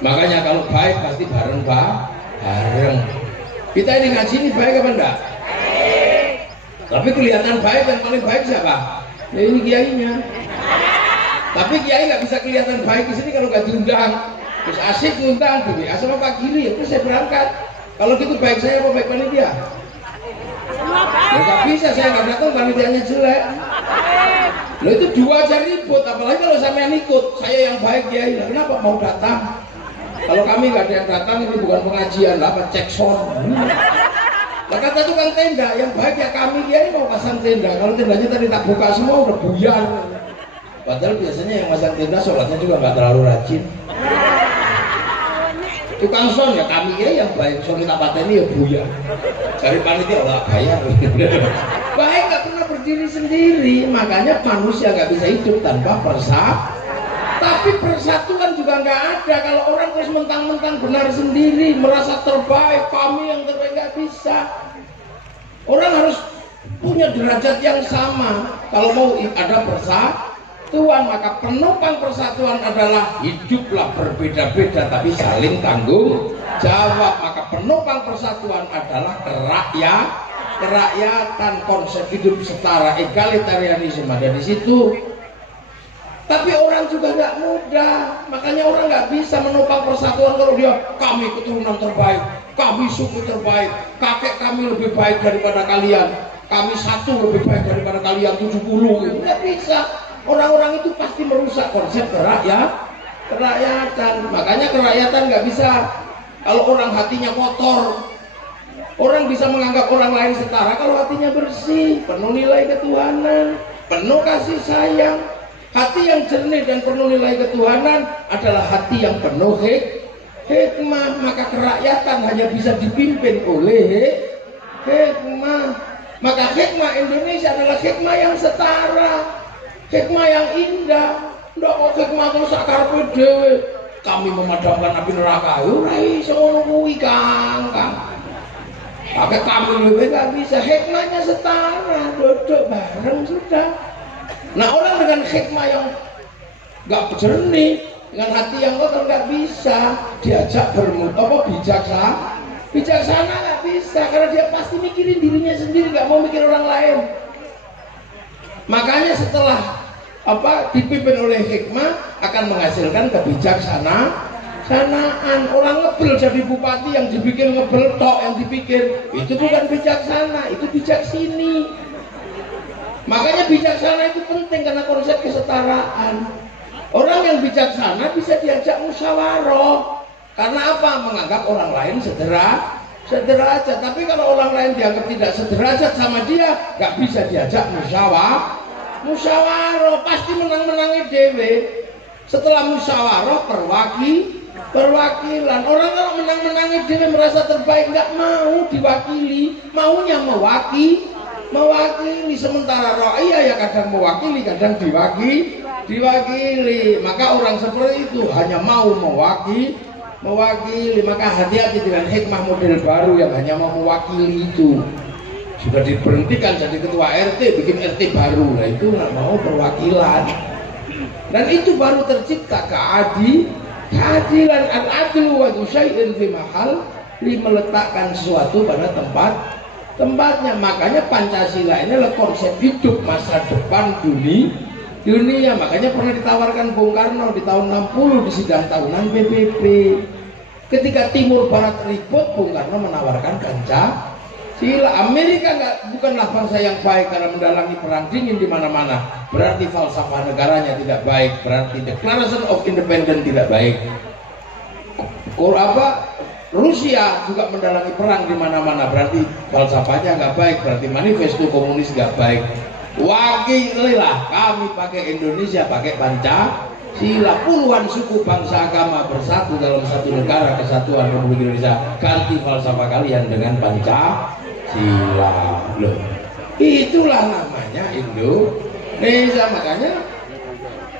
Makanya kalau baik pasti bareng. Kita ini ngaji ini baik apa enggak? Baik. Tapi kelihatan baik, yang paling baik siapa? Ya ini kiainya. Tapi kiai nggak bisa kelihatan baik di sini kalau nggak diundang. Terus asik diundang, sama Pak Giri, terus saya berangkat. Kalau gitu baik saya apa baik panitia? Ya nggak bisa, saya nggak datang, panitianya jelek. Loh itu dua aja ribut, apalagi kalau sampean ikut. Saya yang baik ya, kenapa mau datang? Kalau kami nggak ada yang datang, ini bukan pengajian lah, cek sound. Nah kata tukang tenda, yang baik ya kami ya mau pasang tenda. Kalau tendanya tadi tak buka semua udah buyar. Padahal biasanya yang pasang tenda sholatnya juga nggak terlalu rajin. Tukang son ya kami ya yang baik, son kita pateni ya buyar. Cari panitia lah bayar. Baik nggak pernah berdiri sendiri, makanya manusia nggak bisa hidup tanpa persatuan. Tapi persatuan juga nggak ada kalau orang terus mentang-mentang benar sendiri, merasa terbaik, kami yang terbaik, nggak bisa. Orang harus punya derajat yang sama. Kalau mau ada persatuan, maka penopang persatuan adalah hiduplah berbeda-beda tapi saling tanggung jawab. Maka penopang persatuan adalah kerakyatan, konsep hidup setara, egalitarianisme ada di situ. Tapi orang juga nggak mudah, makanya orang nggak bisa menopang persatuan kalau dia kami keturunan terbaik, kami suku terbaik, kakek kami lebih baik daripada kalian, kami satu lebih baik daripada kalian 70 gitu. Nggak bisa. Orang-orang itu pasti merusak konsep kerakyatan. Makanya kerakyatan nggak bisa kalau orang hatinya kotor. Orang bisa menganggap orang lain setara kalau hatinya bersih, penuh nilai ketuhanan, penuh kasih sayang. Hati yang jernih dan penuh nilai ketuhanan adalah hati yang penuh hikmah. Maka kerakyatan hanya bisa dipimpin oleh hikmah. Maka hikmah Indonesia adalah hikmah yang setara, hikmah yang indah. Ndak kok hikmah terus akarepe dhewe. Kami memadamkan api neraka. Ora iso ngono kuwi, Kang. Pakai kami lebih nggak bisa. Hikmahnya setara, duduk bareng sudah. Nah orang dengan hikmah yang nggak jernih, dengan hati yang kotor nggak bisa diajak bijaksana nggak bisa, karena dia pasti mikirin dirinya sendiri, nggak mau mikir orang lain. Makanya setelah dipimpin oleh hikmah akan menghasilkan kebijaksanaan. Orang ngebel jadi bupati yang dibikin ngebel tok, yang dipikir itu bukan bijaksana, itu bijaksini. Makanya bijaksana itu penting karena konsep kesetaraan. Orang yang bijaksana bisa diajak musyawarah. Karena apa? Menganggap orang lain sederajat. Tapi kalau orang lain dianggap tidak sederajat sama dia, nggak bisa diajak musyawarah. Pasti menang-menangi dewe. Setelah musyawarah perwakilan. Orang kalau menang-menangi dewe merasa terbaik, nggak mau diwakili, maunya mewakili. Sementara rakyat ya kadang mewakili, kadang diwakili. Maka orang seperti itu hanya mau mewakili. Maka hati-hati dengan hikmah model baru yang hanya mau mewakili itu. Sudah diberhentikan jadi ketua RT, bikin RT baru. Nah itu nggak mau perwakilan. Dan itu baru tercipta keadilan al-adlu wa syai'in fi mahal, meletakkan sesuatu pada tempatnya. Makanya Pancasila ini adalah konsep hidup masa depan dunia. Makanya pernah ditawarkan Bung Karno di tahun 60 di sidang tahunan PBB. Ketika Timur Barat ribut, Bung Karno menawarkan Pancasila. Amerika bukanlah bangsa yang baik karena mendalangi perang dingin di mana-mana. Berarti falsafah negaranya tidak baik. Berarti Declaration of Independence tidak baik. Rusia juga mendalangi perang di mana-mana. Berarti falsafahnya nggak baik. Berarti manifesto komunis nggak baik. Wakililah kami pakai Indonesia, pakai Pancasila. Puluhan suku bangsa agama bersatu dalam satu negara kesatuan Republik Indonesia. Ganti falsafah kalian dengan Pancasila. Loh, itulah namanya Indonesia. Makanya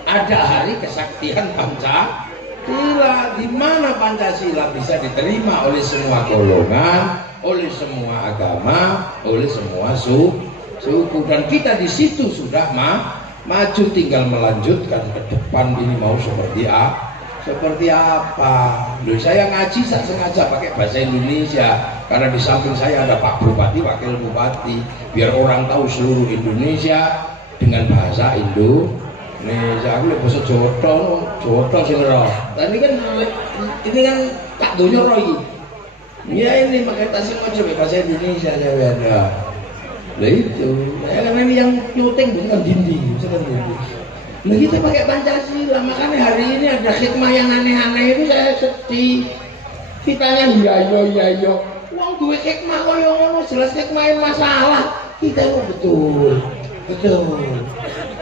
ada hari kesaktian Pancasila, di mana Pancasila bisa diterima oleh semua golongan, oleh semua agama, oleh semua suku, dan kita di situ sudah maju, tinggal melanjutkan ke depan ini mau seperti apa. Loh, saya ngaji sengaja pakai bahasa Indonesia karena di samping saya ada Pak Bupati, Wakil Bupati, biar orang tahu seluruh Indonesia dengan bahasa Indonesia. Aku lebih bahasa Jodoh sih roh. Dan ini kan tak dunia roh ini. Ya ini makanya tak sengaja pakai bahasa Indonesia saya ada. Lah itu, karena ini yang nyuting bukan dinding, bukan dinding. Nah kita pakai Pancasila, makanya hari ini ada hikmah yang aneh-aneh itu saya sedih. Kitanya iya. Uang duit hikmah kok yang ngono, jelas hikmahin masalah. Kita itu betul.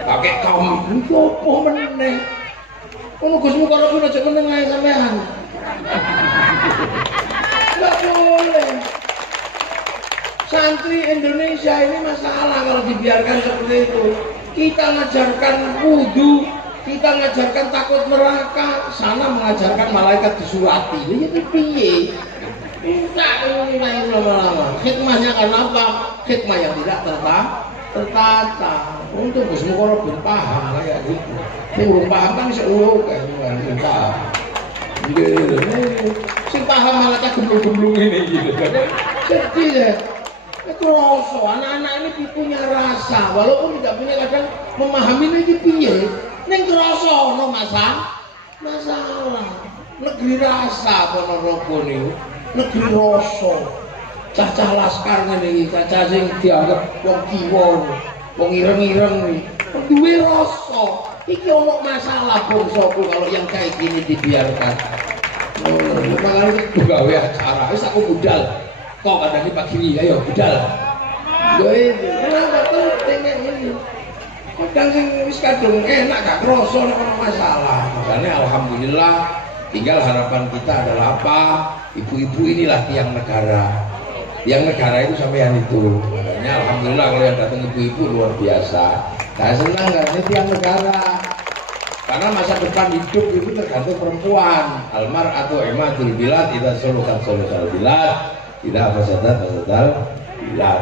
Pakai kaum itu apa meneh? Ono Gus Mukarrabun aja meneng ae sampean. Enggak boleh. Santri Indonesia ini masalah kalau dibiarkan seperti itu. Kita mengajarkan wudhu, kita mengajarkan takut neraka, sana mengajarkan malaikat disurati. Ini piye? Enggak, ini lama-lama. Hikmahnya karena apa? Hikmah yang tidak tertata. Untuk Gus Mukarrabun paham kayak gitu. Ini belum paham kan bisa uluk kayak gitu. Paham. Si paham malah tak gemblung-gemblung ini gitu. Sedih ya. Kroso, anak-anak ini punya rasa, walaupun tidak punya kadang memahami ini piye. Neng kroso, no masalah. Negeri rasa Ponorogo nih, negeri rasa. Cacah laskar nih, cacah sing dianggap wong kiwa, wong ireng-ireng nih. Duwe rasa. Iki ono masalah bangsaku kalau yang kayak gini dibiarkan. Makanya gawe acara, wis aku budal. Kok kadang Pak Giri, ayo budal. Kenapa tuh tengok ini? Kadang sing wis kadung enak gak kroso nek ono masalah. Makanya alhamdulillah, tinggal harapan kita adalah apa? Ibu-ibu inilah tiang negara. Tiang negara itu sampean itu. Makanya alhamdulillah kalau yang datang ibu-ibu luar biasa. Saya senang karena tiang negara. Karena masa depan hidup itu tergantung perempuan. Almar atau ematul bilad, kita solukan bilad. Tidak fasadat bila.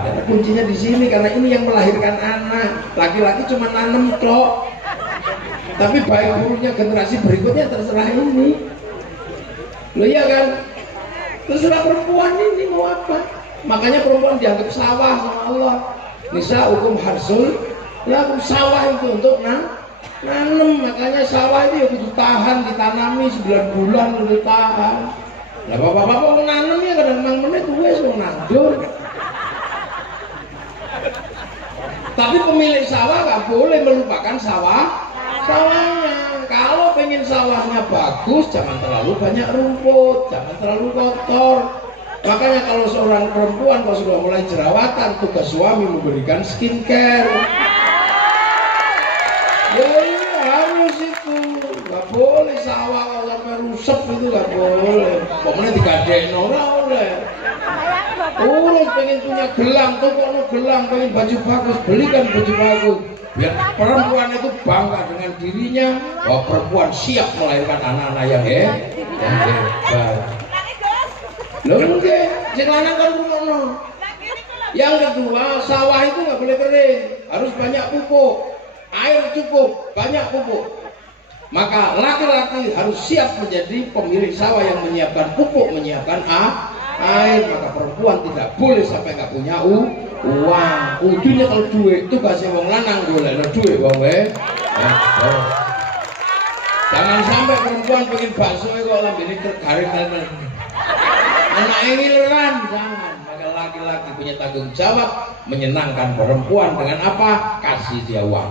Karena kuncinya di sini, karena ini yang melahirkan anak. Laki-laki cuma nanem tok. Tapi baik buruknya generasi berikutnya terserah ini. Loh iya kan? Terserah perempuan ini mau apa? Makanya perempuan dianggap sawah sama Allah. Nisa hukum harsul. Ya sawah itu untuk nanem. Makanya sawah itu ya butuh tahan, ditanami 9 bulan untuk tahan. Lah bapak-bapak mau nanam ya kadang memang menit wis mau nandur. Tapi pemilik sawah nggak boleh melupakan sawahnya. Kalau pengen sawahnya bagus, jangan terlalu banyak rumput, jangan terlalu kotor. Makanya kalau seorang perempuan kalau sudah mulai jerawatan, tugas suami memberikan skincare. Ya harus itu, nggak boleh sawah kalau sampai rusak itu nggak boleh. Pokoknya digadekno ora oleh. Urus pengen punya gelang, tokono gelang, pengen baju bagus, belikan baju bagus. Biar perempuan itu bangga dengan dirinya bahwa perempuan siap melahirkan anak-anak yang hebat. Loh mungkin, sing lanang kan rumono. Yang kedua, sawah itu nggak boleh kering, harus banyak pupuk. Air cukup, banyak pupuk. Maka laki-laki harus siap menjadi pemilik sawah yang menyiapkan pupuk, menyiapkan air. Maka perempuan tidak boleh sampai nggak punya uang. Udunya kalau duit itu kasih wong lanang golekno duit wong jangan sampai perempuan pengen bakso kok lambene garing anak ini leran, jangan. Maka laki-laki punya tanggung jawab menyenangkan perempuan dengan apa? Kasih dia uang.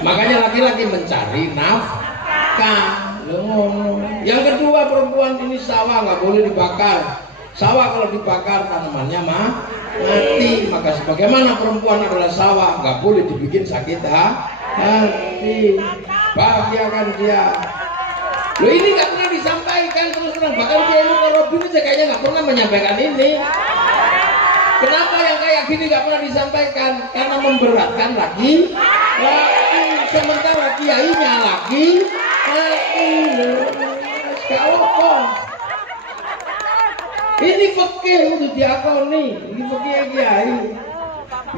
Makanya laki-laki mencari nafkah. Yang kedua, perempuan ini sawah nggak boleh dibakar. Sawah kalau dibakar tanamannya mati. Maka sebagaimana perempuan adalah sawah, nggak boleh dibikin sakit hati. Bahagiakan dia. Loh, ini nggak pernah disampaikan terus-terang. Bahkan dia ini Robi aja kayaknya nggak pernah menyampaikan ini. Kenapa yang kayak gini nggak pernah disampaikan? Karena memberatkan lagi. Sementara kiainya lagi. Ini fakir untuk diakoni. Ini fakir kiai.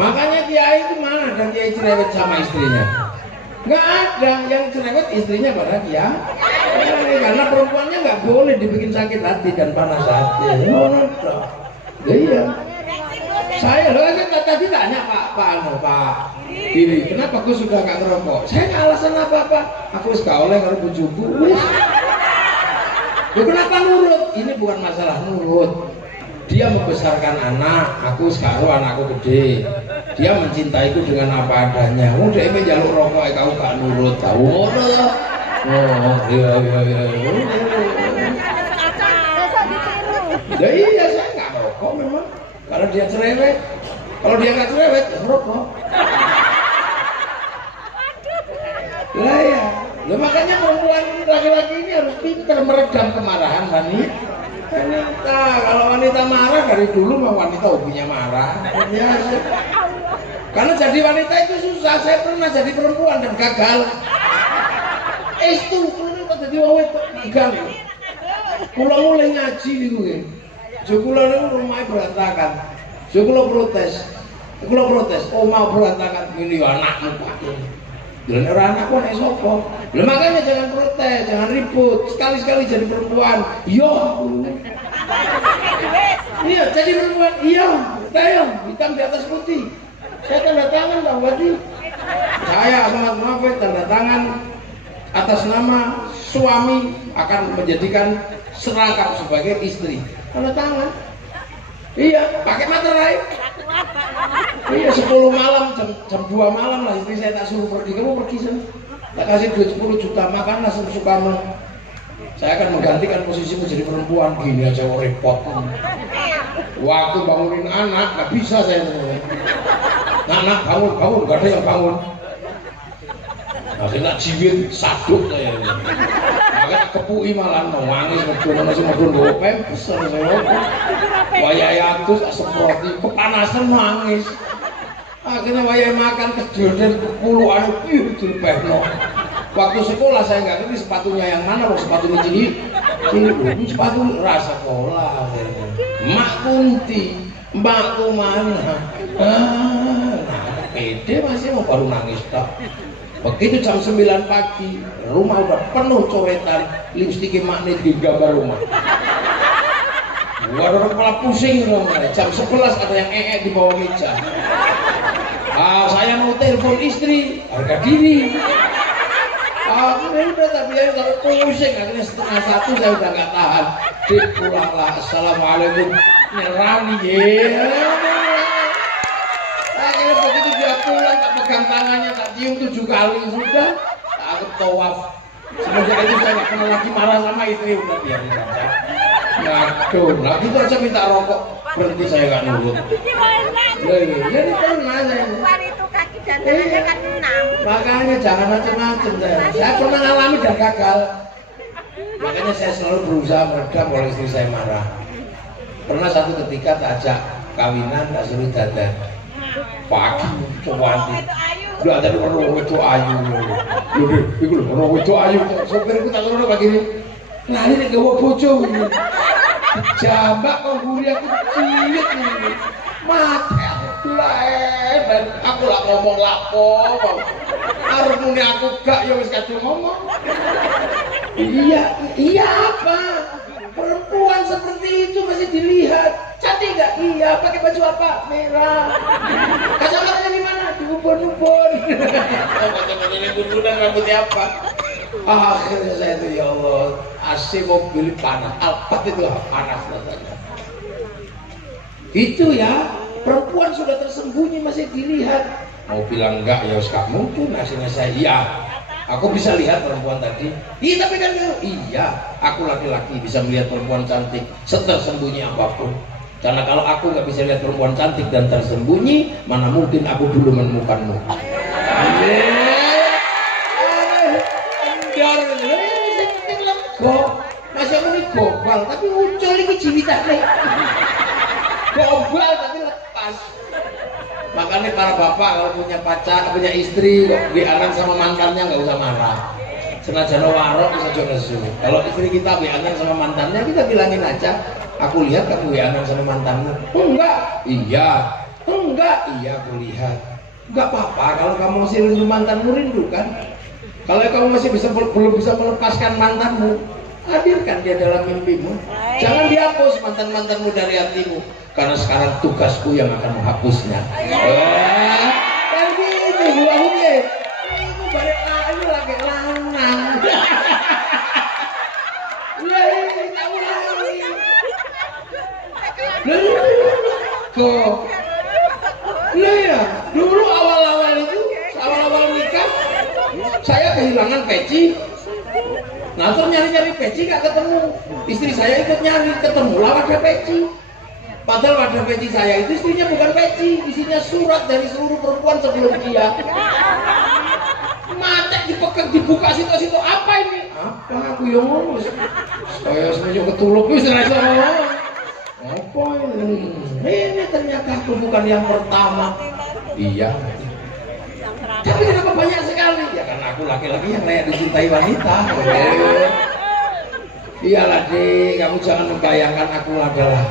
Makanya kiai itu mana ada kiai cerewet sama istrinya? Nggak ada. Yang cerewet istrinya pada kiai. Karena perempuannya nggak boleh dibikin sakit hati dan panas hati. Iya. Saya tadi tanya Pak Billy, kenapa gue sudah nggak ngerokok? Saya nggak alasan apa-apa. Aku gak oleh kalau bujuku. Kenapa nurut? Ini bukan masalah nurut. Dia membesarkan anak, aku sekarang anakku gede. Dia mencintaiku dengan apa adanya. Udah ini jalur rokok, kau gak nurut, tahu? Oh iya. Ya iya, saya nggak rokok memang. Kalau dia cerewet, kalau dia nggak cerewet, ya rokok. Lah ya, makanya perempuan laki-laki ini harus pintar meredam kemarahan wanita. Kalau wanita marah dari dulu mah wanita hobinya marah. Ya, karena jadi wanita itu susah. Saya pernah jadi perempuan dan gagal. Itu jadi wanita gagal. Kalau mulai ngaji gitu kan. Jogula itu rumahnya berantakan. Jogula protes. Oh mau berantakan ini anakmu Pak. Jalan orang anak kok nek sapa. Lah makanya jangan protes, jangan ribut. Sekali-sekali jadi perempuan. Iya, jadi perempuan. Iya, hitam di atas putih. Saya tanda tangan Bang Wadi. Saya Ahmad Muhammad tanda tangan atas nama suami akan menjadikan serangkap sebagai istri. Tanda tangan. Iya, pakai materai. Iya, 10 malam, jam 2 malam lah istri saya tak suruh pergi. Kamu pergi sana. Tak kasih duit 10 juta makan langsung Soekarno. Saya akan menggantikan posisi menjadi perempuan. Gini aja repot. Waktu bangunin anak nggak bisa saya. Anak bangun, gak ada yang bangun. Akhirnya jiwit saduk saya. Makanya kepui malah nangis masih medun gopeng besar saya. Wayai atus semproti kepanasan nangis. Akhirnya wayai makan kejodohan kepuluhan dilebehno. Waktu sekolah saya nggak ngerti sepatunya yang mana, mau sepatunya ini sepatu rasa sekolah. Mak Kunti, mbakku mana? Pede masih mau baru nangis tak. Begitu jam 9 pagi, rumah udah penuh coretan, lipstik magnet di gambar rumah. Gua udah kepala pusing dong. Jam 11 ada yang di bawah meja. Saya mau telepon istri, harga diri. Udah tapi ya kalau pusing akhirnya 1:30 saya udah nggak tahan. Dik pulanglah, assalamualaikum, nyerani ya. Akhirnya begitu dia pulang tak pegang tangannya, tak cium 7 kali sudah. Aku tawaf. Semenjak itu saya nggak pernah lagi marah sama istri, udah biarin aja. Ngaduh, nah gitu aja minta rokok, berhenti saya nggak nurut. Jadi pernah saya. Makanya jangan macam-macam saya pernah ngalami dan gagal. Makanya saya selalu berusaha meredam kalau istri saya marah. Pernah satu ketika tak ajak kawinan, tak suruh dadan. Pagi coba udah ada orang itu ayu. Udah, itu orang itu ayu. Sopirku tak suruh begini. Nah ini gawa bojo ini. Jambak kok guri aku cilik ini. Mati aku lain. ben aku lah ngomong lapo. Arep muni aku gak ya wis kadung ngomong. Iya apa? Perempuan seperti itu masih dilihat. Cantik gak? Iya. Pakai baju apa? Merah. Kacamatanya di mana? Di ubun-ubun. Kacamata ubun dan rambutnya apa? Akhirnya saya itu ya Allah, AC mobil panas, Alphard itu panas rasanya. Itu ya, perempuan sudah tersembunyi masih dilihat. Mau bilang enggak ya gak mungkin. Hasilnya saya iya. Aku bisa lihat perempuan tadi. Iya tapi kan iya, aku laki-laki bisa melihat perempuan cantik setersembunyi apapun. Karena kalau aku nggak bisa lihat perempuan cantik dan tersembunyi, mana mungkin aku dulu menemukanmu. Masih aku ini gobal tapi muncul ini jiwitannya. Gobal tapi lepas. Makanya para bapak kalau punya pacar, punya istri, kok biaran sama mantannya nggak usah marah. Senajan warok bisa nesu. Kalau istri kita biaran sama mantannya, kita bilangin aja, aku lihat kamu biaran sama mantanmu. Enggak, iya. Enggak, iya aku lihat. Enggak apa-apa kalau kamu masih rindu mantanmu, rindu kan. Kalau kamu masih belum bisa melepaskan mantanmu, hadirkan dia dalam mimpimu. Jangan dihapus mantan-mantanmu dari hatimu. Karena sekarang tugasku yang akan menghapusnya. Kan gitu buahnya. Itu balik lagi lanang. Kamu lagi. Kok? Ya, dulu awal-awal nikah, saya kehilangan peci. Nah, terus nyari-nyari peci gak ketemu. Istri saya ikut nyari, ketemu lah ada peci. Padahal wadah peci saya itu istrinya bukan peci, isinya surat dari seluruh perempuan sebelum dia. Mata dipegang, dibuka situ-situ, apa ini? Apa aku yang ngomong? Saya semuanya ketuluk itu serasa ngomong. Apa ini? Ini ternyata aku bukan yang pertama. Iya. Tapi kenapa banyak sekali? Ya karena aku laki-laki yang layak dicintai wanita. Iyalah deh, kamu jangan membayangkan aku adalah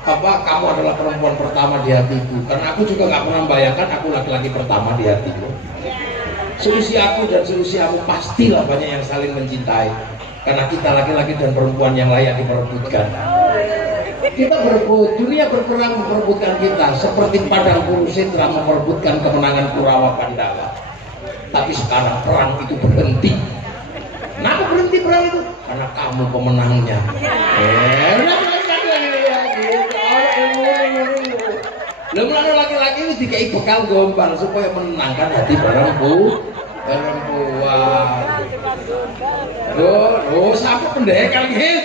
kamu adalah perempuan pertama di hatiku. Karena aku juga nggak pernah membayangkan aku laki-laki pertama di hatiku. Seusia aku dan seusiamu pastilah banyak yang saling mencintai. Karena kita laki-laki dan perempuan yang layak diperebutkan. Kita berebut, dunia berperang memperebutkan kita seperti padang Kurusetra memperebutkan kemenangan Kurawa Pandhawa. Tapi sekarang perang itu berhenti. Kenapa berhenti perang itu? Karena kamu pemenangnya. Lalu laki-laki itu dikai bekal gombal supaya menenangkan hati perempuan. Loh, siapa pendekar gini?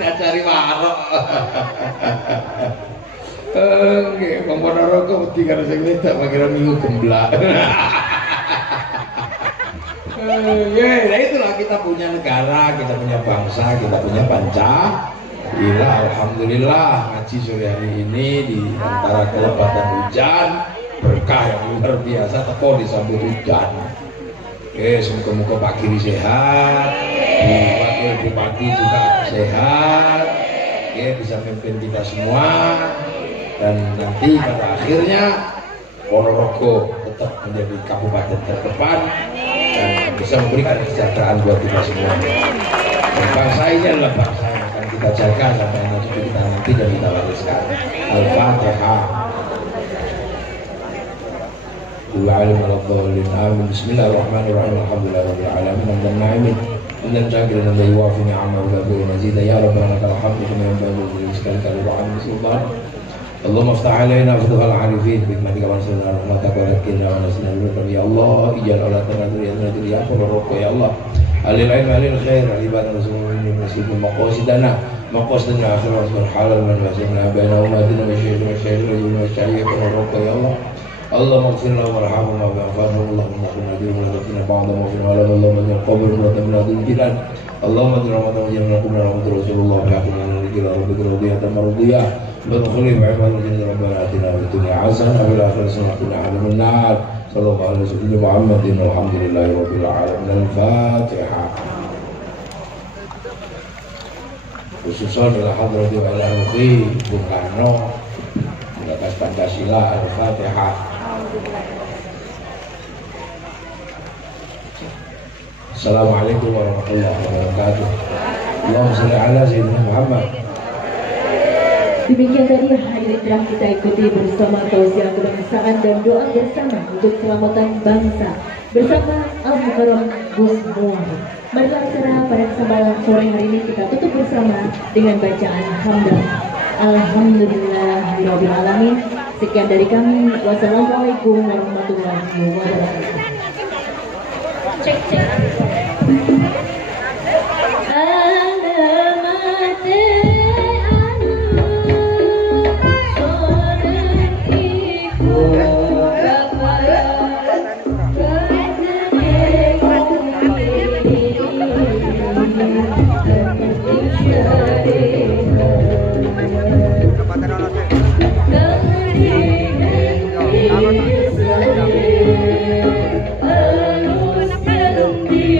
Udah cari warok. Bang Ponorogo mesti karena saya minta makanya minggu gemblak. Nah itulah kita punya negara, kita punya bangsa, kita punya Pancasila. Alhamdulillah ngaji sore hari ini di antara kelebatan hujan berkah yang luar biasa, teko disambut hujan. Semoga Pak Kiri sehat, Wakil Bupati juga sehat, bisa memimpin kita semua, dan nanti pada akhirnya Ponorogo tetap menjadi kabupaten terdepan dan bisa memberikan kesejahteraan buat kita semua. Dan bangsa ini adalah bangsa yang akan kita jaga sampai kita nanti dan kita wariskan. Al-Fatihah. Bismillahirrahmanirrahim. Alhamdulillahirabbil alamin. Hamdan na'imin dan syakiran dan yuwafi ni'amahu wa yaghfiru mazida ya rabbana lakal hamdu kama yanbaghi li rizqika wa sultan. Allahumma aftah alaina futuhal arifin bihikmatika wa nasrina rahmataka wa zakina wa nasrina ya Allah ijal ala tanadur ya tanadur ya Ponorogo ya Allah alil ilmi alil khair ibadah rasulullah nasibul maqasidana maqasidana akhir wa halal wa nasibna baina umatina wa syairina wa syairina Ponorogo ya Allah اللهم اغفر له وارحمه وعافه اللهم اغفر له وارحمنا بعد ما في العالم اللهم اجعل قبره وتمنى ذو الجلال اللهم اجعل رمضان وجعلنا كنا رحمة رسول الله بحقنا نرجو ربك رضية مرضية بدخله بعباد الجنة ربنا آتنا في الدنيا حسنة وفي الآخرة حسنة وقنا عذاب النار صلى الله عليه وسلم محمد والحمد لله رب العالمين. الفاتحة. Khususan ila hadrati wa ila Bung Karno, Pancasila. Al-Fatihah. Assalamualaikum warahmatullahi wabarakatuh. Allahumma shalli ala sayyidina Muhammad. Demikian tadi hadirin telah kita ikuti bersama tausiah kebangsaan dan doa bersama untuk keselamatan bangsa bersama Al-Mukarram Gus Muhammad. Marilah acara pada kesempatan sore hari ini kita tutup bersama dengan bacaan hamdalah. Alhamdulillahirabbil alamin. Sekian dari kami. Wassalamualaikum warahmatullahi wabarakatuh. Cek cek. Di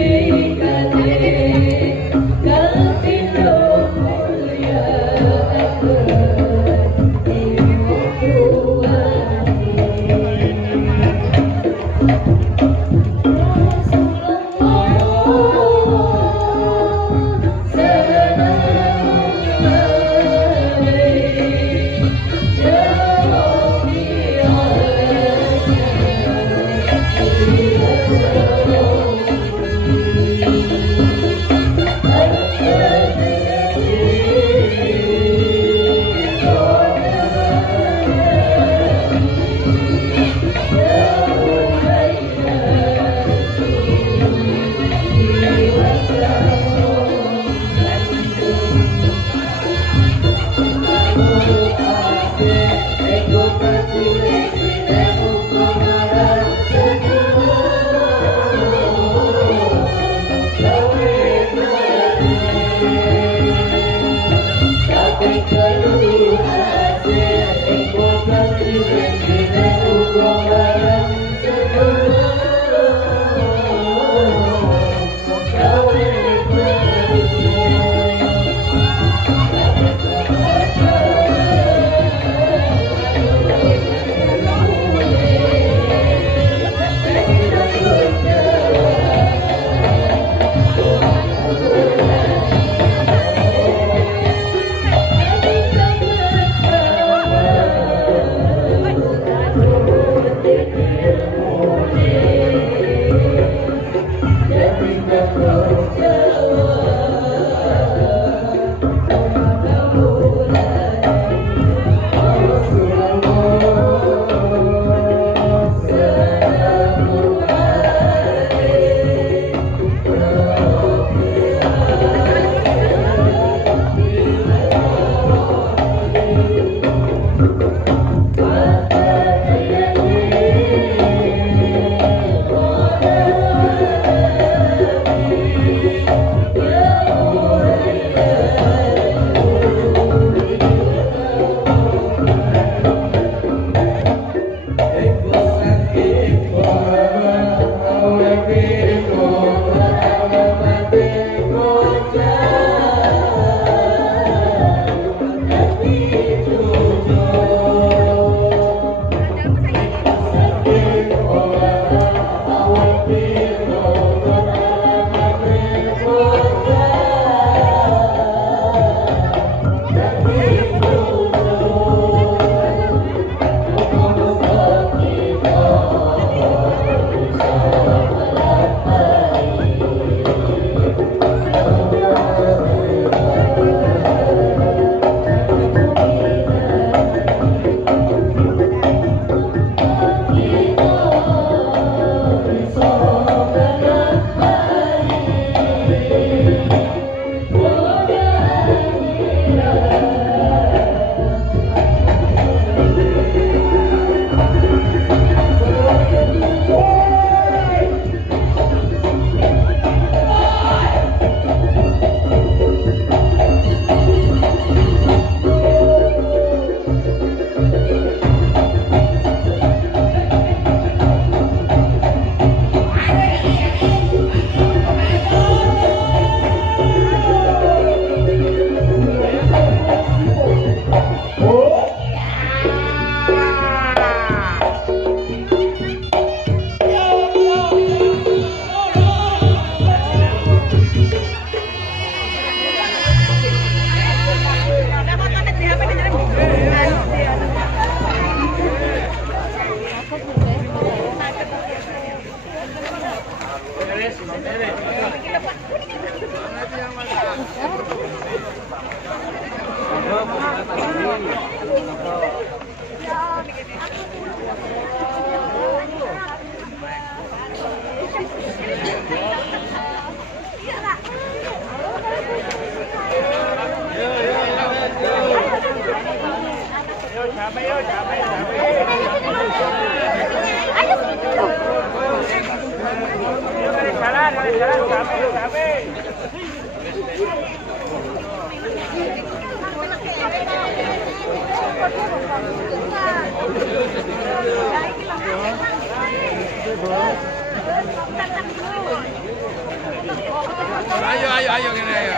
Ayo gini ayo.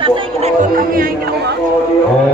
Tapi kita ikut kami aja,